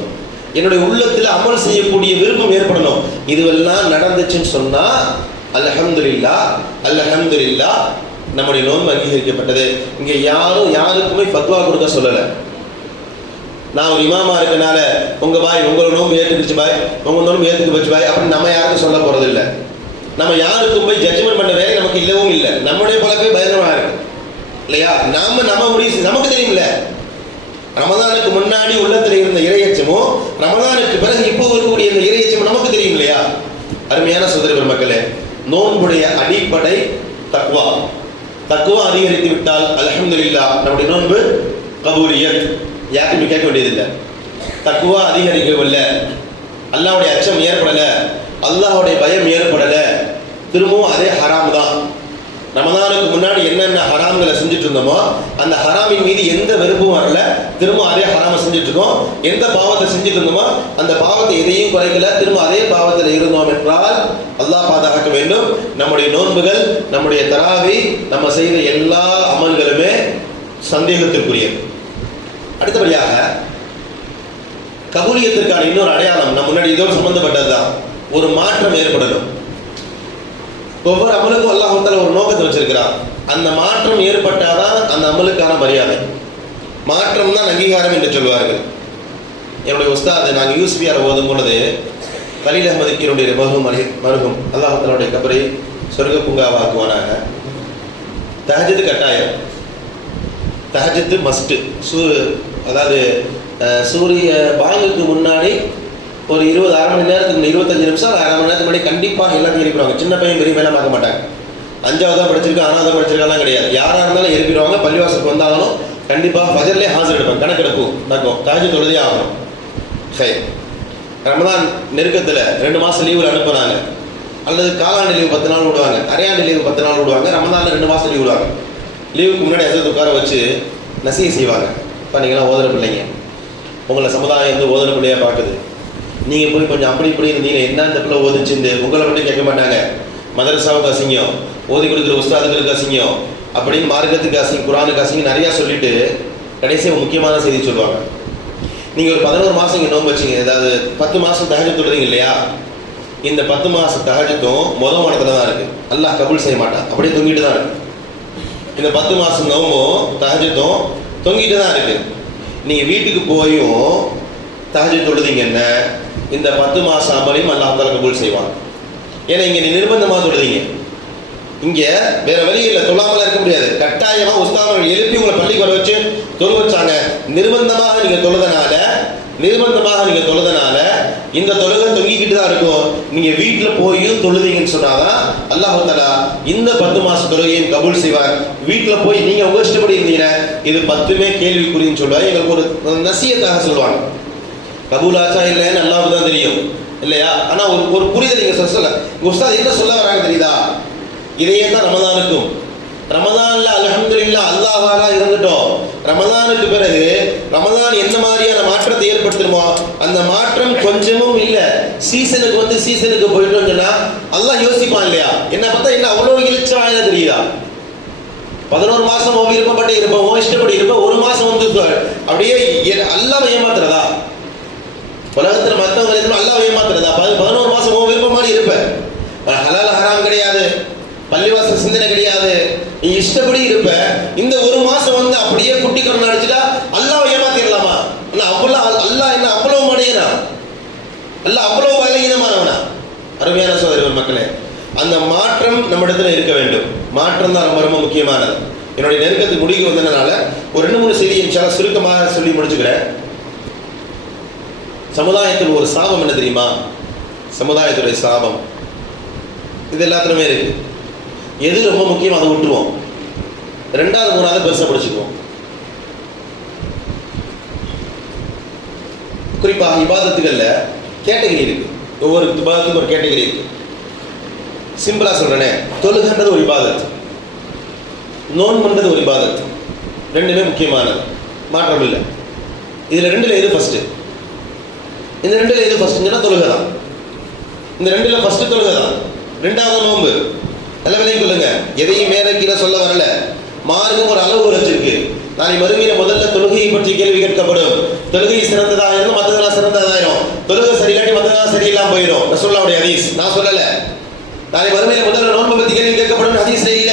என்னுடைய உள்ளத்துல அமல் செய்யக்கூடிய விருப்பம் ஏற்படணும். இதுவெல்லாம் நடந்துச்சுன்னு சொன்னா அல்ஹம்துலில்லாஹ், அல்ஹம்துலில்லாஹ், நம்முடைய நோன்பு அங்கீகரிக்கப்பட்டது. இங்க யாரும் யாருக்குமே ஃபத்வா கொடுக்க சொல்லல. நான் ஒரு இமாமா இருக்கனால உங்க பாய் உங்களோட நோன்பு ஏற்றுக்குச்சு பாய், உங்க நோன்பு ஏற்றுக்கு வச்சு பாய் அப்படின்னு நம்ம யாருக்கும் சொல்ல போறது இல்லை. நம்ம யாருக்கும் போய் ஜட்ஜ்மெண்ட் பண்ண வேலை நமக்கு இல்லவும் இல்லை. நம்முடைய பழக்கமே பயங்கரமா இருக்கு இல்லையா? நம்ம முடிவு நமக்கு தெரியும்ல. ரமதானுக்கு முன்னாடி உள்ளத்துல இருந்த இறையச்சமும் ரமதானுக்கு பிறகு இப்போ இருக்கக்கூடிய இந்த இறையச்சமும் நமக்கு தெரியும் இல்லையா? அருமையான சகோதர பெருமக்களே, நோன்புடைய அடிப்படை தக்வா. தக்வா அதிகரித்து விட்டால் அல்ஹம்துலில்லாஹ் நம்முடைய நோன்பு கபூலியத். யாருக்குமே கேட்க வேண்டியதில்லை. தக்வா அதிகரிக்கவில்லை, அல்லாஹ்வுடைய அச்சம் ஏற்படல, அல்லாஹ்வுடைய பயம் ஏற்படல, திரும்பவும் அதே ஹராம் தான். ரமதானுக்கு முன்னாடி என்னென்ன ஹராம்களை செஞ்சுட்டு இருந்தோமோ அந்த ஹராமின் மீது எந்த வெறுப்பும் வரல, திரும்ப அதே ஹராமை செஞ்சுட்டு இருக்கோம். எந்த பாவத்தை செஞ்சுட்டு இருந்தோமோ அந்த பாவத்தை எதையும் குறைக்கல, திரும்ப அதே பாவத்தில் இருந்தோம் என்றால் அல்லாஹ் பாதுகாக்க வேண்டும். நம்முடைய நோன்புகள், நம்முடைய தராவி, நம்ம செய்த எல்லா அமல்களுமே சந்தேகத்திற்குரியது. அடுத்தபடியாக கபூலியத்திற்கான இன்னொரு அடையாளம் நம்ம முன்னாடி இதோடு சம்பந்தப்பட்டதுதான். ஒரு மாற்றம் ஏற்படணும். ஒவ்வொரு அமலுக்கும் அல்லாஹ் தஆலா ஒரு நோக்கத்தை வச்சிருக்கிறான். அந்த மாற்றம் ஏற்பட்டாதான் அந்த அமலுக்கான மரியாதை. மாற்றம் தான் அங்கீகாரம் என்று சொல்வார்கள். என்னுடைய உஸ்தாது நாங்கள் யூஸ்பிஆர் ஓதும் பொழுது கலீல் அஹ்மது கீருடைய மருகும் அல்லாஹ் தஆலாவுடைய கபரை சொர்க்க பூங்காவாக்குவானாக. தஹஜ்ஜுத் கட்டாயம், தஹஜ்ஜுத் மஸ்ட். அதாவது சூரிய பாங்குக்கு முன்னாடி ஒரு 20 அரை மணி நேரத்துக்கு 25 நிமிஷம் அரை மணி நேரத்துக்கு முன்னாடி கண்டிப்பாக எல்லாத்தையும் எழுப்பிடுவாங்க. சின்ன பையன் பெரிய பையன் பார்க்க மாட்டாங்க. 5வது தான் படிச்சிருக்கா 6வது படிச்சிருக்காலாம் கிடையாது. யாராக இருந்தாலும் எழுப்பிடுவாங்க. பள்ளிவாசலுக்கு வந்தாலும் கண்டிப்பாக ஃபஜர்லேயே ஹாஜர் எடுப்பாங்க. கணக்கெடுப்பு நடக்கும். தஹஜ்ஜுத் தொழுதே ஆகணும். சரி, ரமதான் நெருக்கத்தில் 2 மாதம் லீவில் அனுப்புகிறாங்க. அல்லது காலாண்டு லீவு 10 நாள் விடுவாங்க, அரையாண்டு லீவு 10 நாள் விடுவாங்க, ரமதானில் 2 மாதம் லீவ் விடுவாங்க. லீவுக்கு முன்னாடி ஹஸரத் உட்கார வச்சு நசீஹ் செய்வாங்க. இப்போ நீங்களாம் ஓதுற பிள்ளைங்க, உங்களை சமுதாயம் வந்து ஓதுற பிள்ளையாக பார்க்குது. நீங்கள் போய் கொஞ்சம் அப்படி இப்படி இருந்தீங்க, என்ன இந்த பிள்ளை ஓதிச்சுருந்து உங்களை மட்டும் கேட்க மாட்டாங்க. மதரசாவுக்கு அசிங்கம், ஓதி கொடுக்குற உஸ்தாதுகளுக்கு அசிங்கம், அப்படின்னு மார்க்கத்துக்கு அசிங்கம், குரானுக்கு அசிங்கம் நிறையா சொல்லிட்டு கடைசியாக முக்கியமான செய்தி சொல்லுவாங்க. நீங்கள் ஒரு 11 மாதம் இங்கே நோன்பு வச்சிங்க, ஏதாவது 10 மாதம் தஹஜ்ஜுத் தொழுறீங்க இல்லையா? இந்த 10 மாதம் தஹஜ்ஜுத்தும் மொதல் வானத்தில் தான் இருக்குது. அல்லாஹ் கபூல் செய்ய மாட்டான், அப்படியே தொங்கிட்டு தான் இருக்குது. இந்த 10 மாதம் நோம்பும் தஹஜ்ஜுத்தும் தொங்கிட்டு தான் இருக்குது. நீங்கள் வீட்டுக்கு போயும் தஹஜ்ஜுத் தொழுதீங்க, இந்த 10 மாதம் அமலையும் அல்லாஹ் தஆலா கபூல் செய்வான். ஏன்னா இங்கே நீ நிர்பந்தமாக தொழுதீங்க. இங்கே வேற வழியில் தொழாமல் இருக்க முடியாது. கட்டாயமாக உஸ்தாதுகள் எழுப்பி உங்களை பள்ளிக்கு வர வச்சு தொழ வச்சாங்க. நிர்பந்தமாக நீங்கள் தொழுதனால இந்த தொழுகை தொங்கிக்கிட்டு தான் இருக்கும். நீங்கள் வீட்டில் போயும் தொழுதீங்கன்னு சொன்னாதான் அல்லாஹ் தஆலா இந்த 10 மாதம் தொழுகையும் கபூல் செய்வார். வீட்டில் போய் நீங்கள் உங்கள் இஷ்டப்படி இருந்தீங்கன்னா இது 10மே கேள்விக்குறின்னு சொல்லுவாங்க. எங்களுக்கு ஒரு நசியத்தாக சொல்லுவாங்க. கபூல் ஆச்சா இல்லைன்னு அல்லாஹ்வுக்கு தான் தெரியும் இல்லையா? ஆனால் ஒரு புரிதல் நீங்கள் சொல்ல உஸ்தாத் என்ன சொல்ல வராங்க தெரியுதா? இதையே தான் ரமதானுக்கும். ரமதான்ல அல்ஹம்துலில்லாஹ் அல்லாஹ்வாலா இருந்துட்டோம். ரமதானுக்கு பிறகு ரமதான் என்ன மாதிரியான மாற்றத்தை ஏற்படுத்தணுமோ அந்த மாற்றம் கொஞ்சமும் இல்லை. சீசனுக்கு போயிட்டோம்னு சொன்னா அல்லாஹ் யோசிப்பான் இல்லையா? என்ன பார்த்தா என்ன அவ்வளோ இழிச்சவாயினா தெரியுதா? 11 மாதம் விருப்பப்பட்டு இருப்போம், இஷ்டப்படி இருப்போம். 1 மாதம் வந்து அப்படியே அல்லாஹ் ஏமாத்துறதா? உலகத்தில் மற்றவங்க அல்லாஹ் ஏமாத்துறதா? 11 மாதம் விருப்பம் மாதிரி இருப்பேன். ஹலால் ஹராம் கிடையாது, பள்ளிவாசல் சிந்தனை கிடையாது, நீ இஷ்டப்படி இருப்ப. இந்த 1 மாதம் வந்து அப்படியே குட்டி கண்ணு அடிச்சுட்டா அல்லாஹ் ஏமாத்திடலாமா? அல்லாஹ் என்ன அவ்வளவு மடையனா? அல்லாஹ் அவ்வளவு பலகீனமானவனா? அருமையான சகோதரர்கள் மக்களே, அந்த மாற்றம் நம்ம இடத்துல இருக்க வேண்டும். மாற்றம் தான் ரொம்ப ரொம்ப முக்கியமானது. என்னுடைய நெருக்கத்துக்கு முடிவு வந்ததுனால ஒரு 2-3 செய்தியை சுருக்கமாக சொல்லி முடிச்சுக்கிறேன். சமுதாயத்தில் ஒரு சாபம் என்ன தெரியுமா? சமுதாயத்துடைய சாபம் இது எல்லாத்துலயுமே இருக்கு. எது ரொம்ப முக்கியம் அதை விட்டுருவோம், 2வது 3வது பெருசாக படிச்சுக்குவோம். குறிப்பாக இபாதத்துகள்ல கேட்டகரி இருக்கு. ஒவ்வொரு இபாதத்துக்கும் ஒரு கேட்டகரி இருக்கு. சிம்பிளா சொல்றேனே, தொழுகன்றது ஒரு இபாதத், நோன்புன்றது ஒரு இபாதத். 2மே முக்கியமானது, மாற்றம் இல்லை. இதுல 2ல எது ஃபர்ஸ்ட்? இந்த 2ல எது ஃபர்ஸ்ட்னா தொழுகை தான். இந்த 2ல ஃபர்ஸ்ட் தொழுகை தான், 2வது நோன்பு. நல்ல விலையும் சொல்லுங்க, எதையும் மேல கீழே சொல்ல வரல. மார்க்கம் ஒரு அளவு வச்சிருக்கு. நாளை மறுமையில முதல்ல தொழுகையை பற்றி கேள்வி கேட்கப்படும். தொழுகை சிறந்ததாயிரும், மற்றதெல்லாம் சிறந்ததாயிரும். தொழுகை சரியில்லாட்டி மற்றதெல்லாம் சரியில்லாம போயிடும். ரசூலுல்லாஹ்வுடைய ஹதீஸ், நான் சொல்லல. நாளை மறுமையில முதல்ல நோன்பு பற்றி கேள்வி கேட்கப்படும் ஹதீஸ்ல இல்ல.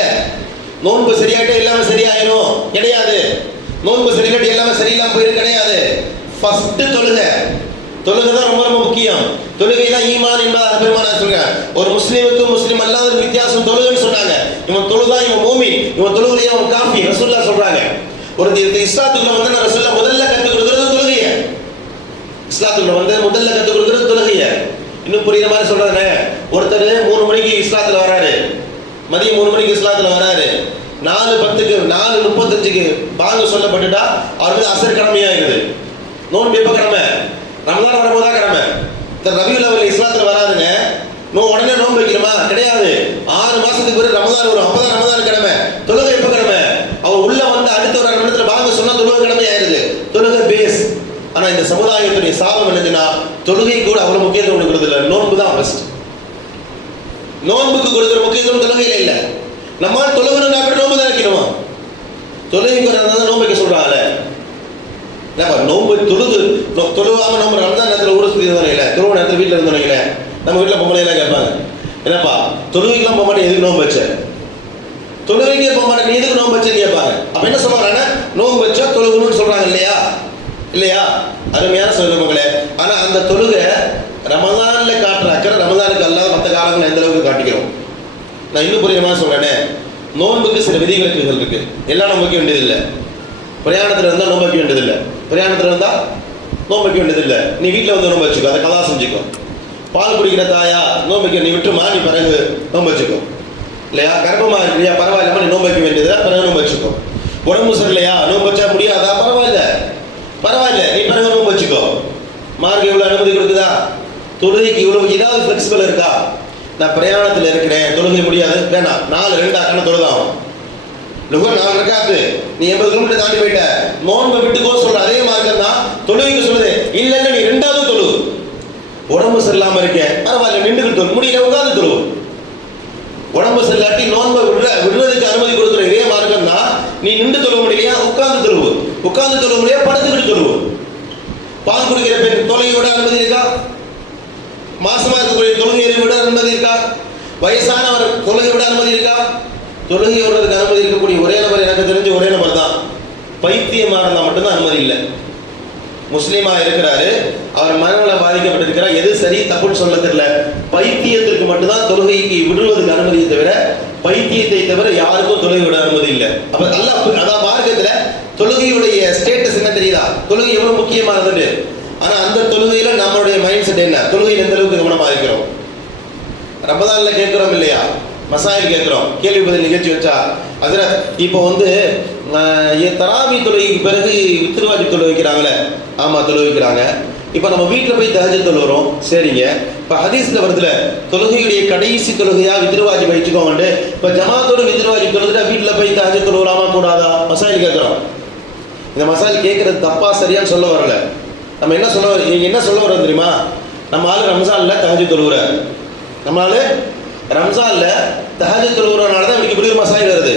நோன்பு சரியாட்டி எல்லாமே சரியாயிரும் கிடையாது. நோன்பு சரியில்லாட்டி எல்லாமே சரியில்லாம போயிடும் கிடையாது. ஃபர்ஸ்ட் தொழுகை தான் ரொம்ப ரொம்ப முக்கியம். தொழுகை தான் ஈமான் என்பதாக பெருமானார் சொல்றாங்க. ஒரு முஸ்லிமுக்கு முஸ்லிம் அல்லாத வித்தியாசம் தொழுகைன்னு சொன்னாங்க. இவன் தொழுதா இவன் மூமின், இவன் தொழுகையா இவன் காஃபிர் ரசூலுல்லாஹ் சொல்றாங்க. ஒரு இஸ்லாத்துக்குள்ள வந்து ரசூலுல்லாஹ் முதல்ல கற்றுக் கொடுக்கிறது தொழுகைய. இஸ்லாத்துக்குள்ள வந்து முதல்ல கற்றுக் கொடுக்கிறது தொழுகைய. இன்னும் புரியுற மாதிரி சொல்றதுனே, ஒருத்தர் 3 மணிக்கு இஸ்லாத்துல வராரு, மதியம் 3 மணிக்கு இஸ்லாத்துல வராரு, 4:10க்கு 4:35க்கு பாங்கு சொல்லப்பட்டுட்டா அவருக்கு அசர் கடமையாயிருது. நோன்பு எப்ப கடமை? ரமதான் வரும்போதுதான் கடமை. இந்த ரபியுல் அவல் இஸ்லாத்துல வராதுங்க, உடனே நோன்பு வைக்கணுமா? கிடையாது. 6 மாசத்துக்கு பிறகு ரமதான் வரும், அப்பதான் ரமதான் கடமை. தொழுகை எப்ப கடமை? அவர் உள்ள வந்து அடுத்த ஒரு 2 நிமிடத்துல பாங்க சொன்னா தொழுகை கடமை ஆயிருது. தொழுகை பேஸ். ஆனா இந்த சமுதாயத்துடைய சாபம் என்னதுன்னா, தொழுகை கூட அவ்வளவு முக்கியத்துவம் கொடுக்கறது இல்லை, நோன்பு தான் ஃபர்ஸ்ட். நோன்புக்கு கொடுக்குற முக்கியத்துவம் தொழுகையில இல்லை. நம்ம தொழுகணும்னா கூட நோன்பு தான் வைக்கணுமா? தொழுகைக்கு நோன்பு வைக்க சொல்றாங்கல்ல, நோன்பு தொழுவாம நம்ம ரமதான் நேரத்தில் ஊரை சுற்றி இருந்தோம் இல்லை, திரும்ப நேரத்தில் வீட்டில் இருந்தோம் இல்லை, நம்ம வீட்டில் பொம்பளையெல்லாம் கேட்பாங்க, என்னப்பா தொழுகைக்கெல்லாம் போக மாட்டேன், எதுக்கு நோன்பு வச்ச? தொழுகைக்கே போக மாட்டேன், நீ எதுக்கு நோன்பு வச்சேன்னு கேட்பாங்க. அப்ப என்ன சொல்றாங்கன்னா, நோன்பு வச்சா தொழுகணும்னு சொல்றாங்க இல்லையா? அருமையான சொல்லுங்களே. ஆனா அந்த தொழுகை ரமதான்ல காட்டுற அக்கறை ரமதானுக்கு அல்லாத மற்ற காலங்கள் எந்த அளவுக்கு காட்டிக்கிறோம். நான் இன்னும் புரியுமா சொல்றேனே, நோன்புக்கு சில விதிவிலக்குகள் இருக்கு. எல்லாம் நோன்பு வைக்க வேண்டியதில்லை. பிரயாணத்தில் இருந்தால் நோன்பு வைக்க வேண்டியதில்லை. பிரயாணத்தில் இருந்தால் நோன்பு வைக்க வேண்டியதில்லை, நீ வீட்டில் வந்து நோன்பு வச்சுக்கோ, அதை கலா செஞ்சுக்கோ. பால் குடிக்கிற தாயா நோன்பு வைக்க நீ விட்டுமா, நீ பிறகு நோன்பு வச்சுக்கோ இல்லையா. கர்ப்பமாக இருக்கிறியா, பரவாயில்லாம நீ நோன்பு வைக்க வேண்டியதா, பிறகு நோன்பு வச்சுக்கோ. உடம்பு சரியில்லையா, நோன்பு வச்சா முடியாதா, பரவாயில்ல நீ பிறகு நோன்பு வச்சுக்கோ. மார்க் இவ்வளோ அனுமதி கொடுக்குதா, தொழுகைக்கு இவ்வளோ ஏதாவது ஃபிளெக்சிபிள் இருக்கா? நான் பிரயாணத்தில் இருக்கிறேன், தொழுகை முடியாது, வேணாம் 4-2 ஆக்கணும் தொழுதாகும். லுகர் 4 ரக்காத்து, நீ 80 கிலோமீட்டர் தாண்டி போயிட்ட, நோன்பை விட்டுக்கோ சொல்ற அதே மார்க்கம் தான் தொழுகைக்கு சொல்லுது. இல்ல நீ 2வது தொழு. உடம்பு சரியில்லாம இருக்கேன், பரவாயில்ல நின்றுட்டு தொழு, முடியல உட்காந்து தொழு. உடம்பு சரியில்லாட்டி நோன்பை விடுறதுக்கு அனுமதி கொடுக்குற இதே மார்க்கம் தான். நீ நின்று தொழ முடியலையா, உட்கார்ந்து தொழுவு. உட்கார்ந்து தொழ முடியா, படுத்துக்கிட்டு தொழுவு. பால் குடிக்கிற பெண் தொழுகையோட அனுமதி இருக்கா? மாசமா இருக்கக்கூடிய தொழுகையை விட அனுமதி இருக்கா? வயசானவர் தொழுகை விட அனுமதி இருக்கா? தொழுகை விடுறதுக்கு அனுமதி இருக்கக்கூடிய ஒரே நபர் எனக்கு தெரிஞ்ச ஒரே நபர் தான். பைத்தியமா இருந்தால் மட்டும்தான் அனுமதி இல்லை. முஸ்லீமா இருக்கிறாரு, அவர் மனநல பாதிக்கப்பட்டிருக்கிறார், எது சரி தப்புன்னு சொல்ல தெரியல. பைத்தியத்திற்கு மட்டும்தான் தொழுகைக்கு விடுவதற்கு அனுமதியை தவிர, பைத்தியத்தை தவிர யாருக்கும் தொழுகை விட அனுமதி இல்லை. அப்ப நல்லா அதான் மார்க்கத்துல தொழுகையுடைய ஸ்டேட்டஸ் என்ன தெரியுதா, தொழுகை எவ்வளவு முக்கியமானது. ஆனா அந்த தொழுகையில நம்மளுடைய மைண்ட் செட் என்ன, தொழுகையில் எந்த அளவுக்கு கவனமா இருக்கிறோம். ரமதான்ல கேட்கிறோம் இல்லையா, மசாயில் கேட்கிறோம், கேள்வி பதில் நிகழ்ச்சி வச்சா ஹஜ்ரத் இப்போ வந்து தராவி தொழுகைக்கு பிறகு வித்ருவாஜி தொழு வைக்கிறாங்களே, ஆமா தொழு வைக்கிறாங்க. இப்போ நம்ம வீட்டில் போய் தஹஜ்ஜுத் தொழுகிறோம், சரிங்க. இப்போ ஹதீஸ்ல வருதுல தொழுகையுடைய கடைசி தொழுகையா வித்ருவாஜி வச்சுக்கோங்க. இப்போ ஜமாத்தோடு வித்ருவாஜி தொழுதுட்டா வீட்டில் போய் தஹஜ்ஜுத் தொழுகலாமா கூடாதா, மசாயில் கேட்கிறோம். இந்த மசாயில் கேட்கறது தப்பா சரியான்னு சொல்ல வரல. நம்ம என்ன சொல்ல வரோம் தெரியுமா, நம்ம ஆளு ரம்ஜான்ல தஹஜ்ஜுத் தொழுகிற, நம்ம ஆளு ரம்ஜான்ல தஹஜ்ஜுத் தொழுகிறனால தான் இன்னைக்கு இப்படி ஒரு மசாயில் வருது.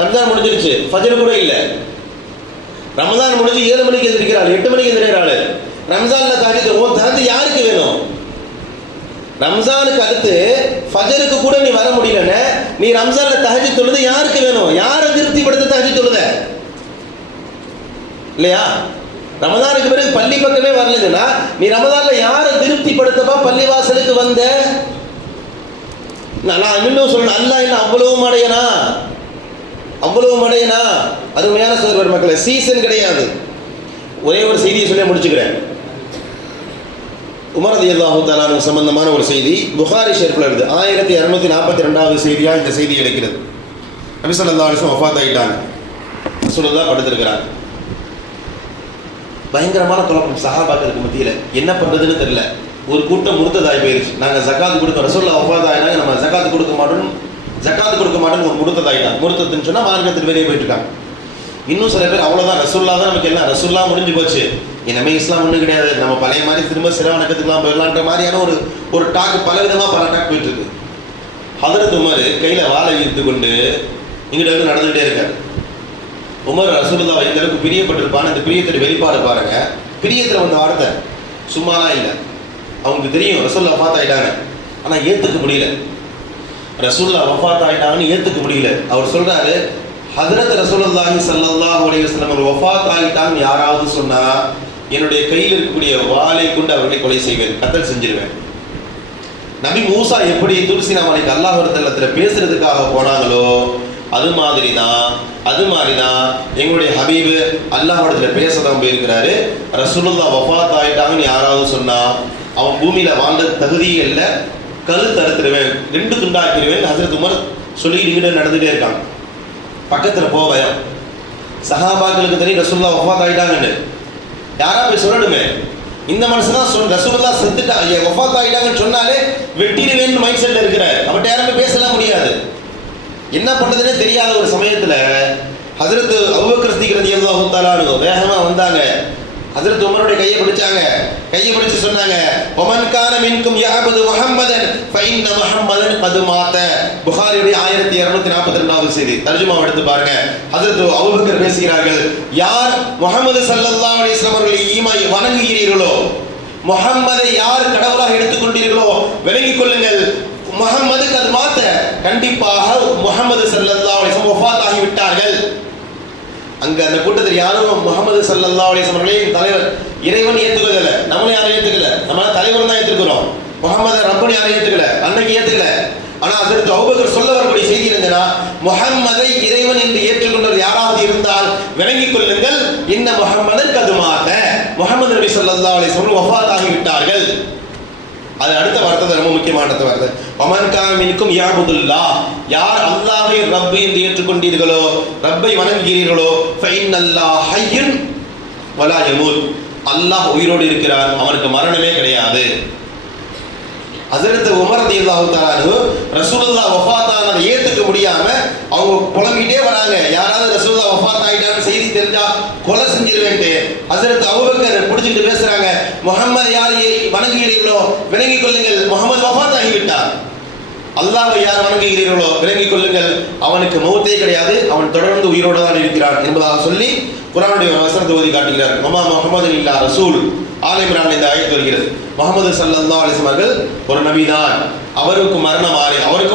ரம்ஜான் முடிஞ்சிருச்சு, ஃபஜ்ர் கூட இல்லை. ரமதான் முடிஞ்சு 7 மணிக்கு எந்திரிக்கிறாள், 8 மணிக்கு எந்திரிக்கிறாள். ரம்ஜான்ல தஹஜ்ஜுத் யாருக்கு வேணும்? ரம்ஜானுக்கு அடுத்து ஃபஜருக்கு கூட நீ வர முடியலன்னு நீ ரம்ஜான்ல தஹஜ்ஜுத் தொழுது யாருக்கு வேணும்? யாரை திருப்திப்படுத்த தஹஜ்ஜுத் தொழுத இல்லையா? ரமதானுக்கு பிறகு பள்ளி பக்கமே வரலன்னா நீ ரமதான்ல யாரை திருப்திப்படுத்தப்பா பள்ளி வாசலுக்கு வந்த? நான் இன்னும் சொல்றேன், அல்லாஹ் என்ன அவ்வளவு மடையனா? அருமையான சோதரர் மக்களை, சீசன் கிடையாது. ஒரே ஒரு செய்தியை சொல்லி முடிச்சுக்கிறேன். உமர் ரலியல்லாஹு தஆலா அன்ஹு சம்பந்தமான ஒரு செய்தி புகாரி ஷெரீஃப்ல இருக்கு. 1642வது செய்தியா இந்த செய்தி கிடைக்கிறது. நபி ஸல்லல்லாஹு அலைஹி வஸல்லம் வஃபாத் ஆயிட்டாங்க, ரசூலுல்லாஹ் படுத்திருக்கிறாங்க. பயங்கரமான குழப்பம் சஹாபாக்களுக்கு மத்தியில், என்ன பண்றதுன்னு தெரியல. ஒரு கூட்டம் முர்த்ததாய் போயிருச்சு, நாங்கள் ஜக்காத் கொடுக்க, ரசூலுல்லாஹ் வஃபாத் ஆயிட்டாங்க, நம்ம ஜக்காத் கொடுக்க மாட்டோம்னு ஒரு முர்த்ததாயிட்டாங்க. முர்த்தத்துன்னு சொன்னா மார்க்கத்துக்கு வெளியே போயிட்டு இருக்காங்க. இன்னும் சில பேர் அவ்வளவுதான், ரசூலுல்லாஹ் தான் நமக்கு எல்லாம், ரசூலுல்லாஹ் முடிஞ்சு போச்சு, இனிமே இஸ்லாம் ஒன்றும் கிடையாது, நம்ம பழைய மாதிரி திரும்ப சில வணக்கத்துக்குலாம் போயிடலான்ற மாதிரியான ஒரு டாக், பல டாக் போயிட்டு இருக்கு. ஹதரத் உமர் கையில வாளை இழுத்து கொண்டு இங்கிட்ட வந்து நடந்துகிட்டே இருக்காரு. உமர் ரசூலுல்லாஹ் இந்த அளவுக்கு பிரியப்பட்டிருப்பான்னு இந்த பிரியத்தோட வெளிப்பாடு பாருங்க. பிரியத்துல வந்த வார்த்தை சும்மாலாம் இல்லை. அவங்களுக்கு தெரியும் ரசூலுல்லாஹ் வஃபாத் ஆயிட்டாங்க, ஆனா ஏத்துக்க முடியல. ரசூலுல்லாஹ் வஃபாத் ஆயிட்டாங்கன்னு ஏத்துக்க முடியல. அவர் சொல்றாரு, ஹஜ்ரத் ரசூலுல்லாஹி ஸல்லல்லாஹு அலைஹி வஸல்லம் ஒரு வஃபாத் ஆயிட்டாங்கன்னு யாராவது சொன்னா என்னுடைய கையில் இருக்கக்கூடிய வாளை கொண்டு அவர்களை கொலை செய்வேன், கத்தல் செஞ்சிருவேன். நபி மூசா எப்படி துல்சினா மலைக்கு அல்லாஹ்விடத்துல பேசுறதுக்காக போனாங்களோ அது மாதிரி தான் எங்களுடைய ஹபீபு அல்லாஹ்விடத்துல பேசதான் போயிருக்கிறாரு. ரசூலுல்லாஹ் வஃபாத் ஆயிட்டாங்கன்னு யாராவது சொன்னா அவன் பூமியில வாழ்ந்த தகுதியே இல்லை, கழுத்து அறுத்துருவேன், 2 துண்டாக்கிடுவேன். ஹஜ்ரத் உமர் சொல்லிட்டு நடந்துட்டே இருக்காங்க. பக்கத்துல போவேன், சஹாபாக்களுக்கு தெரியும் ரசூலுல்லாஹ் வஃபாத் ஆயிட்டாங்கன்னு, யாரா போய் சொல்லணுமே. இந்த மனுஷன் தான் ரசூலுல்லாஹ் செத்துட்டா வஃபாத் ஆயிட்டாங்கன்னு சொன்னாலே வெட்டிடுவேன்னு மைண்ட் செட்ல இருக்கிறார். அவர்கிட்ட யாருமே பேசலாம் முடியாது. என்ன பண்றதுன்னே தெரியாத ஒரு சமயத்துல ஹஜ்ரத் அபூபக்கர் சித்திக் ரலியல்லாஹு தஆலா அன்ஹு வேகமா வந்தாங்க. ஹஜ்ரத் உமருடைய கையை பிடிச்சு சொன்னாங்க, வமன் கான மின்கும் யஅபுது முஹம்மதன் ஃபஇன்ன முஹம்மதன் கத் மாத. புகாரியுடைய 1242வது செய்தி தர்ஜுமாவை எடுத்து பாருங்க. ஹஜ்ரத் அபூபக்கர் பேசுகிறார்கள், யார் முஹம்மது ஸல்லல்லாஹு அலைஹி வஸல்லம் அவர்களை வணங்குகிறீர்களோ, முஹம்மதை யார் கடவுளாக எடுத்துக்கொண்டீர்களோ விளங்கிக் கொள்ளுங்கள், முஹம்மது கத் மாத, கண்டிப்பாக முஹம்மது ஸல்லல்லாஹு அலைஹி வஸல்லம் வஃபாத் ஆகி விட்டார்கள். அங்க அந்த கூட்டத்தில் யாரும் முஹம்மது ஸல்லல்லாஹு அலைஹி வஸல்லம் தலைவர் இறைவன் ஏத்துக்கல, நம்மளும் யாரும் ஏத்துக்கல, நம்ம தலைவர் தான் ஏத்துக்கிறோம். முஹம்மது ரப்பன் யாரும் ஏத்துக்கல, அன்னைக்கு ஏத்துக்கல. ஆனா ஹஜ்ரத் அபூபக்கர் சொல்ல வரக்கூடிய செய்தி என்னன்னா, முஹம்மதை இறைவன் என்று ஏற்றுக்கொண்டவர் யாராவது இருந்தால் விளங்கிக் கொள்ளுங்கள், இன்ன முஹம்மதன் கதுமாத, முஹம்மது நபி ஸல்லல்லாஹு அலைஹி வஸல்லம் வஃபாத் ஆகிவிட்டார்கள். அது அடுத்த வார்த்தை ரொம்ப முக்கியமானது வார்த்தை. வமன் கான மின்கும் யஅபுதுல்லாஹ், யார் அல்லாஹ்வை ரப் என்று ஏற்றுக்கொண்டீர்களோ, ரப்பை வணங்குகிறீர்களோ, ஃபஇன்னல்லாஹ் ஹய்யுன் வலா யமூத், அல்லாஹ் உயிரோடு இருக்கிறார், அவனுக்கு மரணமே கிடையாது. ஹஜ்ரத் உமர் ரலியல்லாஹு தஆலா அன்ஹு ரசூலுல்லாஹ் வஃபாத் ஆனதை ஏத்துக்க முடியாம அவங்க புலம்பிட்டே வராங்க, யாராவது ரசூலுல்லாஹ் வஃபாத் ஆயிட்டான்னு செய்தி தெரிஞ்சா கொலை செஞ்சிருவேன்ட்டு. ஹஜ்ரத் அபூபக்கர் பிடிச்சிட்டு பேசுறாங்க, முஹம்மது யார் வணங்குகிறீர்களோ விளங்கிக் கொள்ளுங்கள், முஹம்மது வஃபாத் ஆகிவிட்டார். அல்லாஹ்வை யார் வணங்குகிறீர்களோ விளங்கிக் கொள்ளுங்கள், அவனுக்கு மௌத்தே கிடையாது, அவன் தொடர்ந்து உயிரோடு தான் இருக்கிறான் என்பதாக சொல்லி குர்ஆனுடைய வசனத்தை ஓதி காட்டுகிறார். மமா முஹம்மது இல்லா ரசூல், ஆல இம்ரான் இந்த ஆயத்து வருகிறது. முஹம்மது ஸல்லல்லாஹு அலைஹி வஸல்லம் அவர்கள் ஒரு நபி தான், அவருக்கும்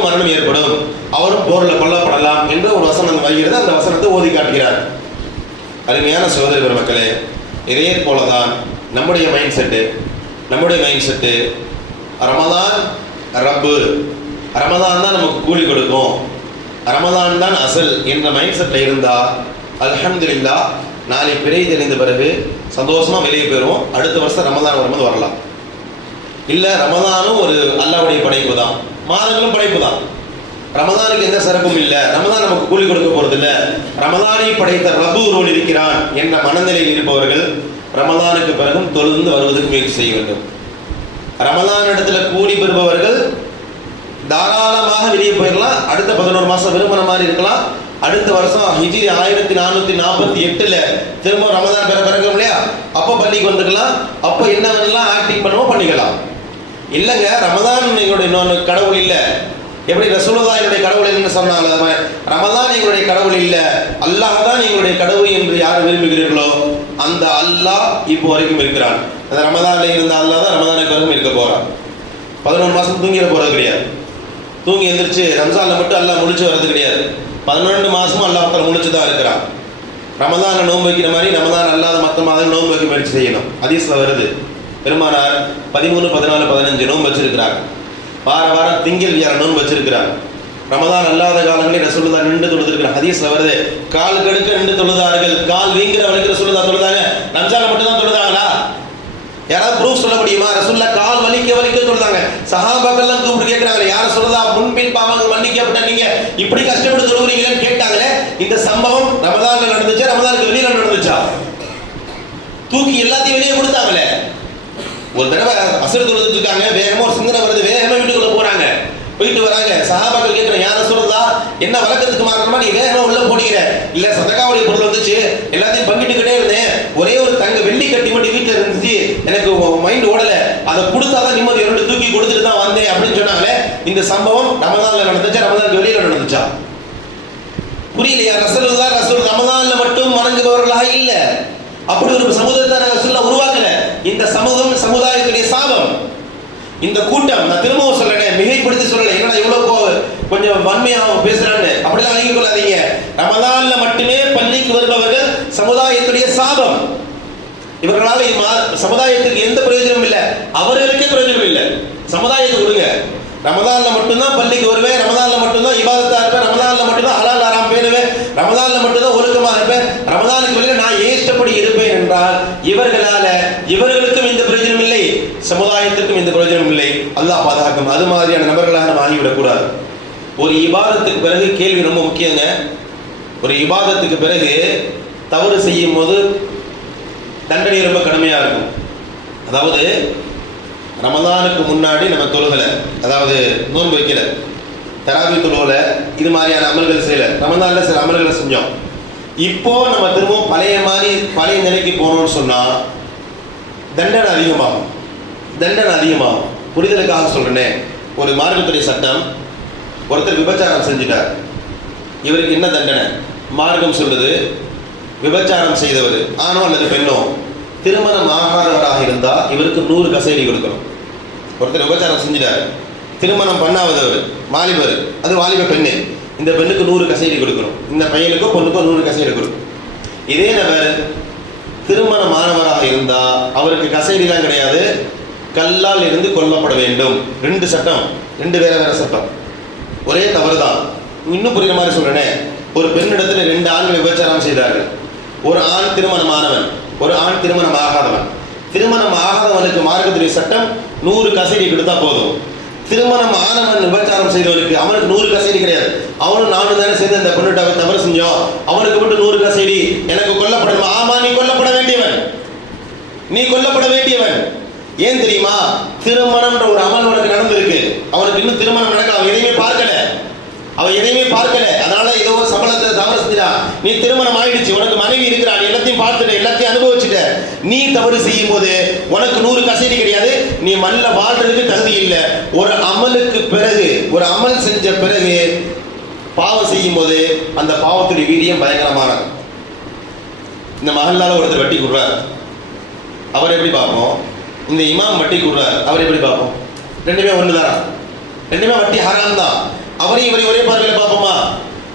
மரணம் ஏற்படும், அவரும் போரில் கொல்லப்படலாம் என்று ஒரு வசனம் வருகிறது. அந்த வசனத்தை ஓதி காட்டுகிறார். அருமையான சகோதர பெருமக்களே, இதே போலதான் நம்முடைய மைண்ட் செட்டு ரமதான் ரப்பு, ரமதான் தான் நமக்கு கூலி கொடுக்கும், ரமதான் தான் அசல் என்ற மைண்ட் செட்டில் இருந்தால் அல்ஹம்துலில்லாஹ் நாளை பிறை தெரிந்த பிறகு சந்தோஷமா வெளியே போயிடுவோம். அடுத்த வருஷம் ரமதான் வரும்போது வரலாம். இல்லை ரமதானும் ஒரு அல்லாஹ்வுடைய படைப்பு தான், மாதங்களும் படைப்பு தான், ரமதானுக்கு எந்த சிறப்பும் இல்லை, ரமதான் நமக்கு கூலி கொடுக்க போறது இல்லை, ரமதானை படைத்த ரப்பு ஒருவன் இருக்கிறான் என்ற மனநிலையில் இருப்பவர்கள் ரமதானுக்கு பிறகும் தொழுந்து வருவதற்கு முயற்சி செய்ய வேண்டும். ரமதான் இடத்துல கூலி பெறுபவர்கள் தாராளமாக வெளியே போயிடலாம், அடுத்த 11 மாசம் விரும்பின மாதிரி இருக்கலாம். அடுத்த வருஷம் ஹிஜ்ரி 1448 திரும்ப ரமதான் பிறக்கும் இல்லையா, அப்போ பள்ளிக்கு வந்துக்கலாம், அப்போ என்ன வேணாலும் ஆக்டிங் பண்ணுவோம் பண்ணிக்கலாம். இல்லைங்க ரமதான் எங்களுடைய இன்னொன்று கடவுள் இல்லை, எப்படி ரசூலுல்லாஹ் என்னுடைய கடவுள் இல்லைன்னு சொன்னாங்க, ரமதான் எங்களுடைய கடவுள் இல்லை, அல்லாஹ் தான் எங்களுடைய கடவுள் என்று யார் விரும்புகிறீர்களோ அந்த அல்லாஹ் இப்போ வரைக்கும் இருக்கிறான். அந்த ரமதான்ல இருந்த அல்லாஹ் தான் ரமதானுக்கு வரைக்கும் இருக்க போறான். 11 மாசம் தூங்கிட போறது கிடையாது, தூங்கி எந்திரிச்சு ரம்ஜான்ல மட்டும் அல்லாஹ் முழிச்சு வர்றது கிடையாது, 12 மாசமும் அல்லாஹ் முழிச்சு தான் இருக்கிறான். ரமதான நோன்பு வைக்கிற மாதிரி ரமதான் அல்லாத மற்ற மாதம் நோன்பு வைக்க முயற்சி செய்யணும். ஹதீஸ்ல வருது, பெருமானார் 13, 14, 15 நோன்பு வச்சிருக்கிறாங்க. வாரம் திங்கள் வியாழன் நோன்பு வச்சிருக்கிறாங்க. ரமதான் அல்லாத காலங்களில் ரசூலுல்லாஹ் நின்று தொழுதிருக்கிறார். ஹதீஸ்ல வருது, கால் கடுக்க நின்று தொழுதார்கள், கால் வீங்கிற வலிக்கிற ரசூலுல்லாஹ் தொழுதாங்க. ரம்ஜான்ல மட்டும் தான் தொழுதாங்களா? யாராவது ப்ரூஃப் சொல்ல முடியுமா? ரசூலுல்லாஹ் கால் வலிக்க தொழுதாங்க. சஹாபாக்கள் எல்லாம் கூப்பிட்டு கேட்கிறாங்க, யார ரசூலுல்லாஹ் முன்பின் பாவங்கள் மன்னிக்கப்பட்ட நீங்க இப்படி கஷ்டப்பட்டு தொழுகிறீங்களேன்னு கேட்டாங்களே, இந்த சம்பவம் ரமதான்ல நடந்துச்சா ரமதானுக்கு வெளியில நடந்துச்சா? தூக்கி எல்லாத்தையும் வெளியே கொடுத்தாங்களே. ஒரு தடவை அசர் தொழுதுட்டு இருக்காங்க, வேகமா ஒரு சிந்தனை வருது, வேகமா வீட்டுக்குள்ள போறாங்க, போயிட்டு வராங்க. சஹாபாக்கள் கேட்கிறேன், யார ரசூலுல்லாஹ் என்ன வழக்கத்துக்கு மாறணுமா நீ வேகமா உள்ள போனீங்க? இல்ல சதகாவுடைய பொருள் வந்துச்சு, எல்லாத்தையும் பங்கிட்டுக்கிட்டே இருந்தேன், ஒரே ஒரு தங்க வெள்ளி கட்டி மட்டும் வீட்டுல இருந்துச்சு, எனக்கு மைண்ட் ஓடல, அதை கொடுத்தாதான் நிம்மதி, 2 தூக்கி கொடுத்துட்டு தான் வந்தேன் அப்படின்னு சொன்னாங்களே. இந்த சம்பவம் ரமதான்ல நடந்துச்சா ரமதானுக்கு வெளியில நடந்துச்சா? புரியலையா? ரசூல் ரமதான்ல மட்டும் வணங்குபவர்களாக இல்ல, அப்படி ஒரு சமூகத்தை ரசூலுல்லாஹ் உருவாக்கல. இந்த சமூகம் சமுதாயத்துடைய சாபம். இந்த கூட்டம், நான் திரும்பவும் சொல்றேன், மிகைப்படுத்தி சொல்லல, என்னடா இவ்வளவு கொஞ்சம் வன்மையாக பேசுறாங்க, அப்படிலாம் அணுகிக் கொள்ளாதீங்க. ரமதான்ல மட்டுமே பள்ளிக்கு வருபவர்கள் சமுதாயத்துடைய சாபம். இவர்களால் சமுதாயத்துக்கு எந்த பிரயோஜனமும் இல்லை, அவர்களுக்கே பிரயோஜனம் இல்லை. சமுதாயத்துக்கு கொடுங்க. ரமதான்ல மட்டும்தான் பள்ளிக்கு வருவேன், ரமதான்ல மட்டும்தான் இபாதத்தா இருப்பேன், ரமதான்ல மட்டும்தான் ஹலால் ஹராம் பேணுவேன், ரமதான்ல மட்டும்தான் ஒழுக்கமா இருப்பேன், ரமதானுக்கு வெளியில நான் இஷ்டப்படி இருப்பேன் என்றால் இவர்களுக்கும் எந்த பிரயோஜனம் இல்லை, சமுதாயத்திற்கும் எந்த பிரயோஜனம் இல்லை. அல்லாஹ் பாதுகாக்கும். அது மாதிரியான நபர்களாக நம்ம ஆகிவிடக் கூடாது. ஒரு இபாதத்துக்கு பிறகு கேள்வி ரொம்ப முக்கியங்க. ஒரு இபாதத்துக்கு பிறகு தவறு செய்யும் போது தண்டனை ரொம்ப கடுமையா இருக்கும். அதாவது ரமதானுக்கு முன்னாடி நம்ம தொழுகலை, அதாவது நோன்பு வைக்கல, தராவி தொழுகலை, இது மாதிரியான அமல்கள் செய்யல, ரமதான்ல சில அமல்களை செஞ்சோம். இப்போ நம்ம திரும்பவும் பழைய நிலைக்கு போனோம்னு சொன்னா தண்டனை அதிகமாகும். புரிதலுக்காக சொல்றேனே, ஒரு மார்க்கத்துடைய சட்டம், ஒருத்தர் விபச்சாரம் செஞ்சுட்டார், இவருக்கு என்ன தண்டனை? மார்க்கம் சொல்லுது, விபச்சாரம் செய்தவர் ஆணோ அல்லது பெண்ணோ திருமணம் ஆகாதவராக இருந்தா இவருக்கு 100 கசையடி கொடுக்கணும். ஒருத்தர் விபச்சாரம் செஞ்சுட்டார், திருமணம் பண்ணாதவர், வாலிபர், அது வாலிப பெண்ணு, இந்த பெண்ணுக்கு 100 கசையடி கொடுக்கணும், இந்த பையனுக்கோ பொண்ணுக்கோ 100 கசையடி கொடுக்கணும். இதே நபர் திருமணமானவராக இருந்தா அவருக்கு கசையடிலாம் கிடையாது, கல்லால் இருந்து கொல்லப்பட வேண்டும். 2 சட்டம், 2 வேற சட்டம். ஒரே தவறு தான். இன்னும் புரியுற மாதிரி சொல்றேனே, ஒரு பெண்ணிடத்தில் 2 ஆண்கள் விபச்சாரம் செய்தார்கள். ஒரு ஆண் திருமணமானவன், ஒரு ஆண் திருமணம் ஆகாதவன். திருமணம் ஆகாதவனுக்கு மார்க்கத்துடைய சட்டம் 100 கசைடி கொடுத்தா போதும். திருமணம் ஆனவன் விபச்சாரம் செய்தவனுக்கு அவனுக்கு 100 கசைடி கிடையாது. அவனும் நானும் தானே சேர்ந்து அந்த பொண்ணுட்ட தவறு செஞ்சோம், அவனுக்கு மட்டும் 100 கசைடி. எனக்கு கொல்லப்படணுமா? ஆமா, நீ கொல்லப்பட வேண்டியவன், நீ கொல்லப்பட வேண்டியவன். ஏன் தெரியுமா? திருமணம்ன்ற ஒரு அமல் உனக்கு நடந்திருக்கு. அவனுக்கு இன்னும் திருமணம் நடக்க அவன் எதையுமே பார்க்கல, அவன் எதையுமே பார்க்கல. அதனால ஏதோ ஒரு சம்பளத்தை தவறு செஞ்சா, நீ திருமணம் ஆயிடுச்சு, உனக்கு மனைவி இருக்கிறா, நீ எல்லாத்தையும் பார்த்துட்ட, எல்லாத்தையும் அனுபவிச்சுட்ட. நீ தவறு செய்யும் போது உனக்கு 100 கசைடி கிடையாது, நீ மல்ல வாழ்றதுக்கு தகுதி இல்லை. ஒரு அமலுக்கு பிறகு, ஒரு அமல் செஞ்ச பிறகு பாவம் செய்யும் போது அந்த பாவத்துடைய வீரியம் பயங்கரமானது. இந்த மஹல்லால ஒருத்தர் வட்டி கொடுறார், அவர் எப்படி பார்ப்போம்? இந்த இமாம் வட்டி கொடுறார், அவர் எப்படி பார்ப்போம்? ரெண்டுமே ஒண்ணுதான், ரெண்டுமே வட்டி ஹராம் தான். அவரையும் இவரையும் ஒரே பார்வையில் பார்ப்போமா?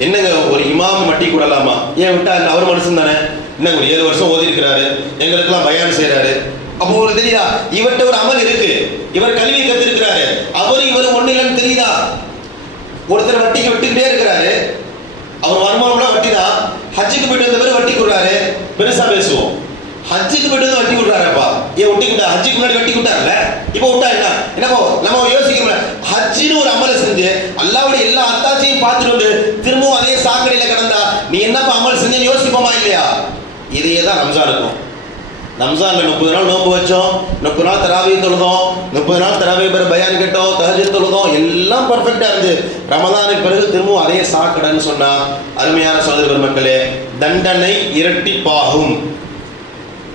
என்னங்க ஒரு இமாம் வட்டி கூடலாமா? ஏன் விட்டா அவர் மனுஷன் தானே, என்னங்க ஒரு 7 வருஷம் ஓதி இருக்கிறாரு, எங்களுக்கெல்லாம் பயான் செய்யறாரு. அப்போ உங்களுக்கு தெரியுதா இவர்கிட்ட ஒரு அமல் இருக்கு, இவர் கல்வி கத்திருக்கிறாரு, அவரும் இவரும் ஒண்ணு இல்லைன்னு தெரியுதா? ஒருத்தர் வட்டிக்கு விட்டுக்கிட்டே இருக்கிறாரு, அவர் வருமானம்லாம் வட்டி தான். ஹஜ்ஜுக்கு போயிட்டு வந்த பேர் வட்டி கொடுறாரு, பெருசா பேசுவோம். ஹஜ்ஜுக்கு போயிட்டு வந்து வட்டி கொடுறாருப்பா, ஏன் ஒட்டி விட்டா? ஹஜ்ஜுக்கு முன்னாடி வட்டி விட்டார்ல, இப்போ விட்டா என்ன? என்னப்போ நம்ம யோசிக்கணும், ஹஜ்ஜின்னு ஒரு அமலை செஞ்சு அல்லாவுடைய எல்லா அத்தாட்சியும் பார்த்துட்டு வந்து திரும்பவும் அதே சாக்கடையில கிடந்தா நீ என்னப்பா அமல் செஞ்சு யோசிப்போமா இல்லையா? இதையே தான் ரம்ஜான் இருக்கும். ரம்ஜான்ல 30 நாள் நோன்பு வச்சோம், 30 நாள் தராவி தொழுதோம், 30 நாள் தராவி பேர் பயான் கேட்டோம், தஹஜ்ஜுத் தொழுதோம், எல்லாம் பர்ஃபெக்டா இருந்து ரமதானுக்கு பிறகு திரும்பவும் அதே சாக்கடைன்னு சொன்னா, அருமையான சகோதர பெருமக்களே, தண்டனை இரட்டிப்பாகும்.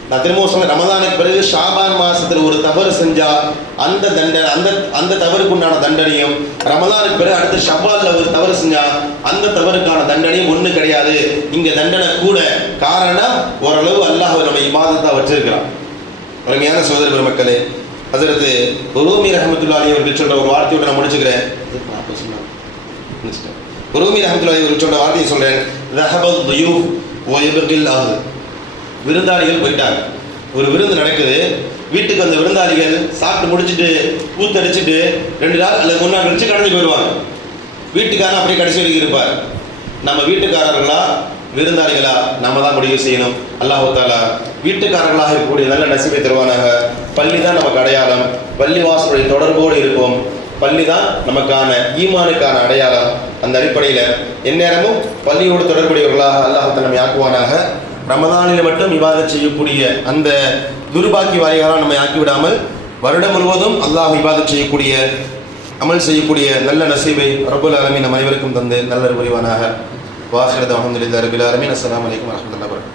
நான் திரும்பவும் சொல்றேன், ரமதானுக்கு பிறகு ஷாபான் மாசத்துல ஒரு தவறு செஞ்சா அந்த தண்டனை, அந்த தவறுக்கு உண்டான தண்டனையும், ரமதானுக்கு பிறகு அடுத்த ஷவ்வால்ல ஒரு தவறு செஞ்சா அந்த தவறுக்கான தண்டனையும் ஒண்ணு கிடையாது. இங்க தண்டனை கூட. காரணம், ஓரளவு அல்லாஹ் நம்ம இபாதத்தா வச்சிருக்கிறான். அருமையான சகோதர பெருமக்களே, ஹஜ்ரத் ரூமி ரஹ்மத்துல்லாஹி அவர்கள் சொல்ற ஒரு வார்த்தையோட நான் முடிச்சுக்கிறேன். ரூமி ரஹ்மத்துல்லாஹி அவர்கள் சொல்ற வார்த்தையை சொல்றேன். ரஹபல் துயூஃப் வ யப்கில் அஹ். விருந்தாளிகள் போயிட்டாங்க, ஒரு விருந்து நடக்குது. வீட்டுக்கு அந்த விருந்தாளிகள் சாப்பிட்டு முடிச்சுட்டு ஊத்தடிச்சுட்டு 2 நாள் அல்லது 3 நாள் கழிச்சு கடந்து போயிடுவாங்க. வீட்டுக்காரன் அப்படியே கடைசி வரைக்கும் இருப்பார். நம்ம வீட்டுக்காரர்களா விருந்தாளிகளா நம்ம தான் முடிவு செய்யணும். அல்லாஹ் தஆலா வீட்டுக்காரர்களாக இருக்கக்கூடிய நல்ல நசீபை தருவானாக. பள்ளி தான் நமக்கு அடையாளம், பள்ளி வாசலுடைய தொடர்போடு இருப்போம். பள்ளி தான் நமக்கான ஈமானுக்கான அடையாளம். அந்த அடிப்படையில் எந்நேரமும் பள்ளியோடு தொடர்புடையவர்களாக அல்லாஹ் தஆலா நம்மை ஆக்குவானாக. ரமதானில் மட்டும் இபாதத் செய்யக்கூடிய அந்த துர்பாக்கியவாதிகளாக நம்மை ஆக்கிவிடாமல் வருடம் முழுவதும் அல்லாஹ் இபாதத் செய்யக்கூடிய, அமல் செய்யக்கூடிய நல்ல நசீபை ரப்புல் ஆலமீன் நம் அனைவருக்கும் தந்து நல்ல புரிவானாக. வாஹிர தஅவானா அல்ஹம்துலில்லாஹி ரப்பில் ஆலமீன். அஸ்ஸலாமு அலைக்கும் வரஹ்மத்துல்லாஹி வபரகாத்துஹு.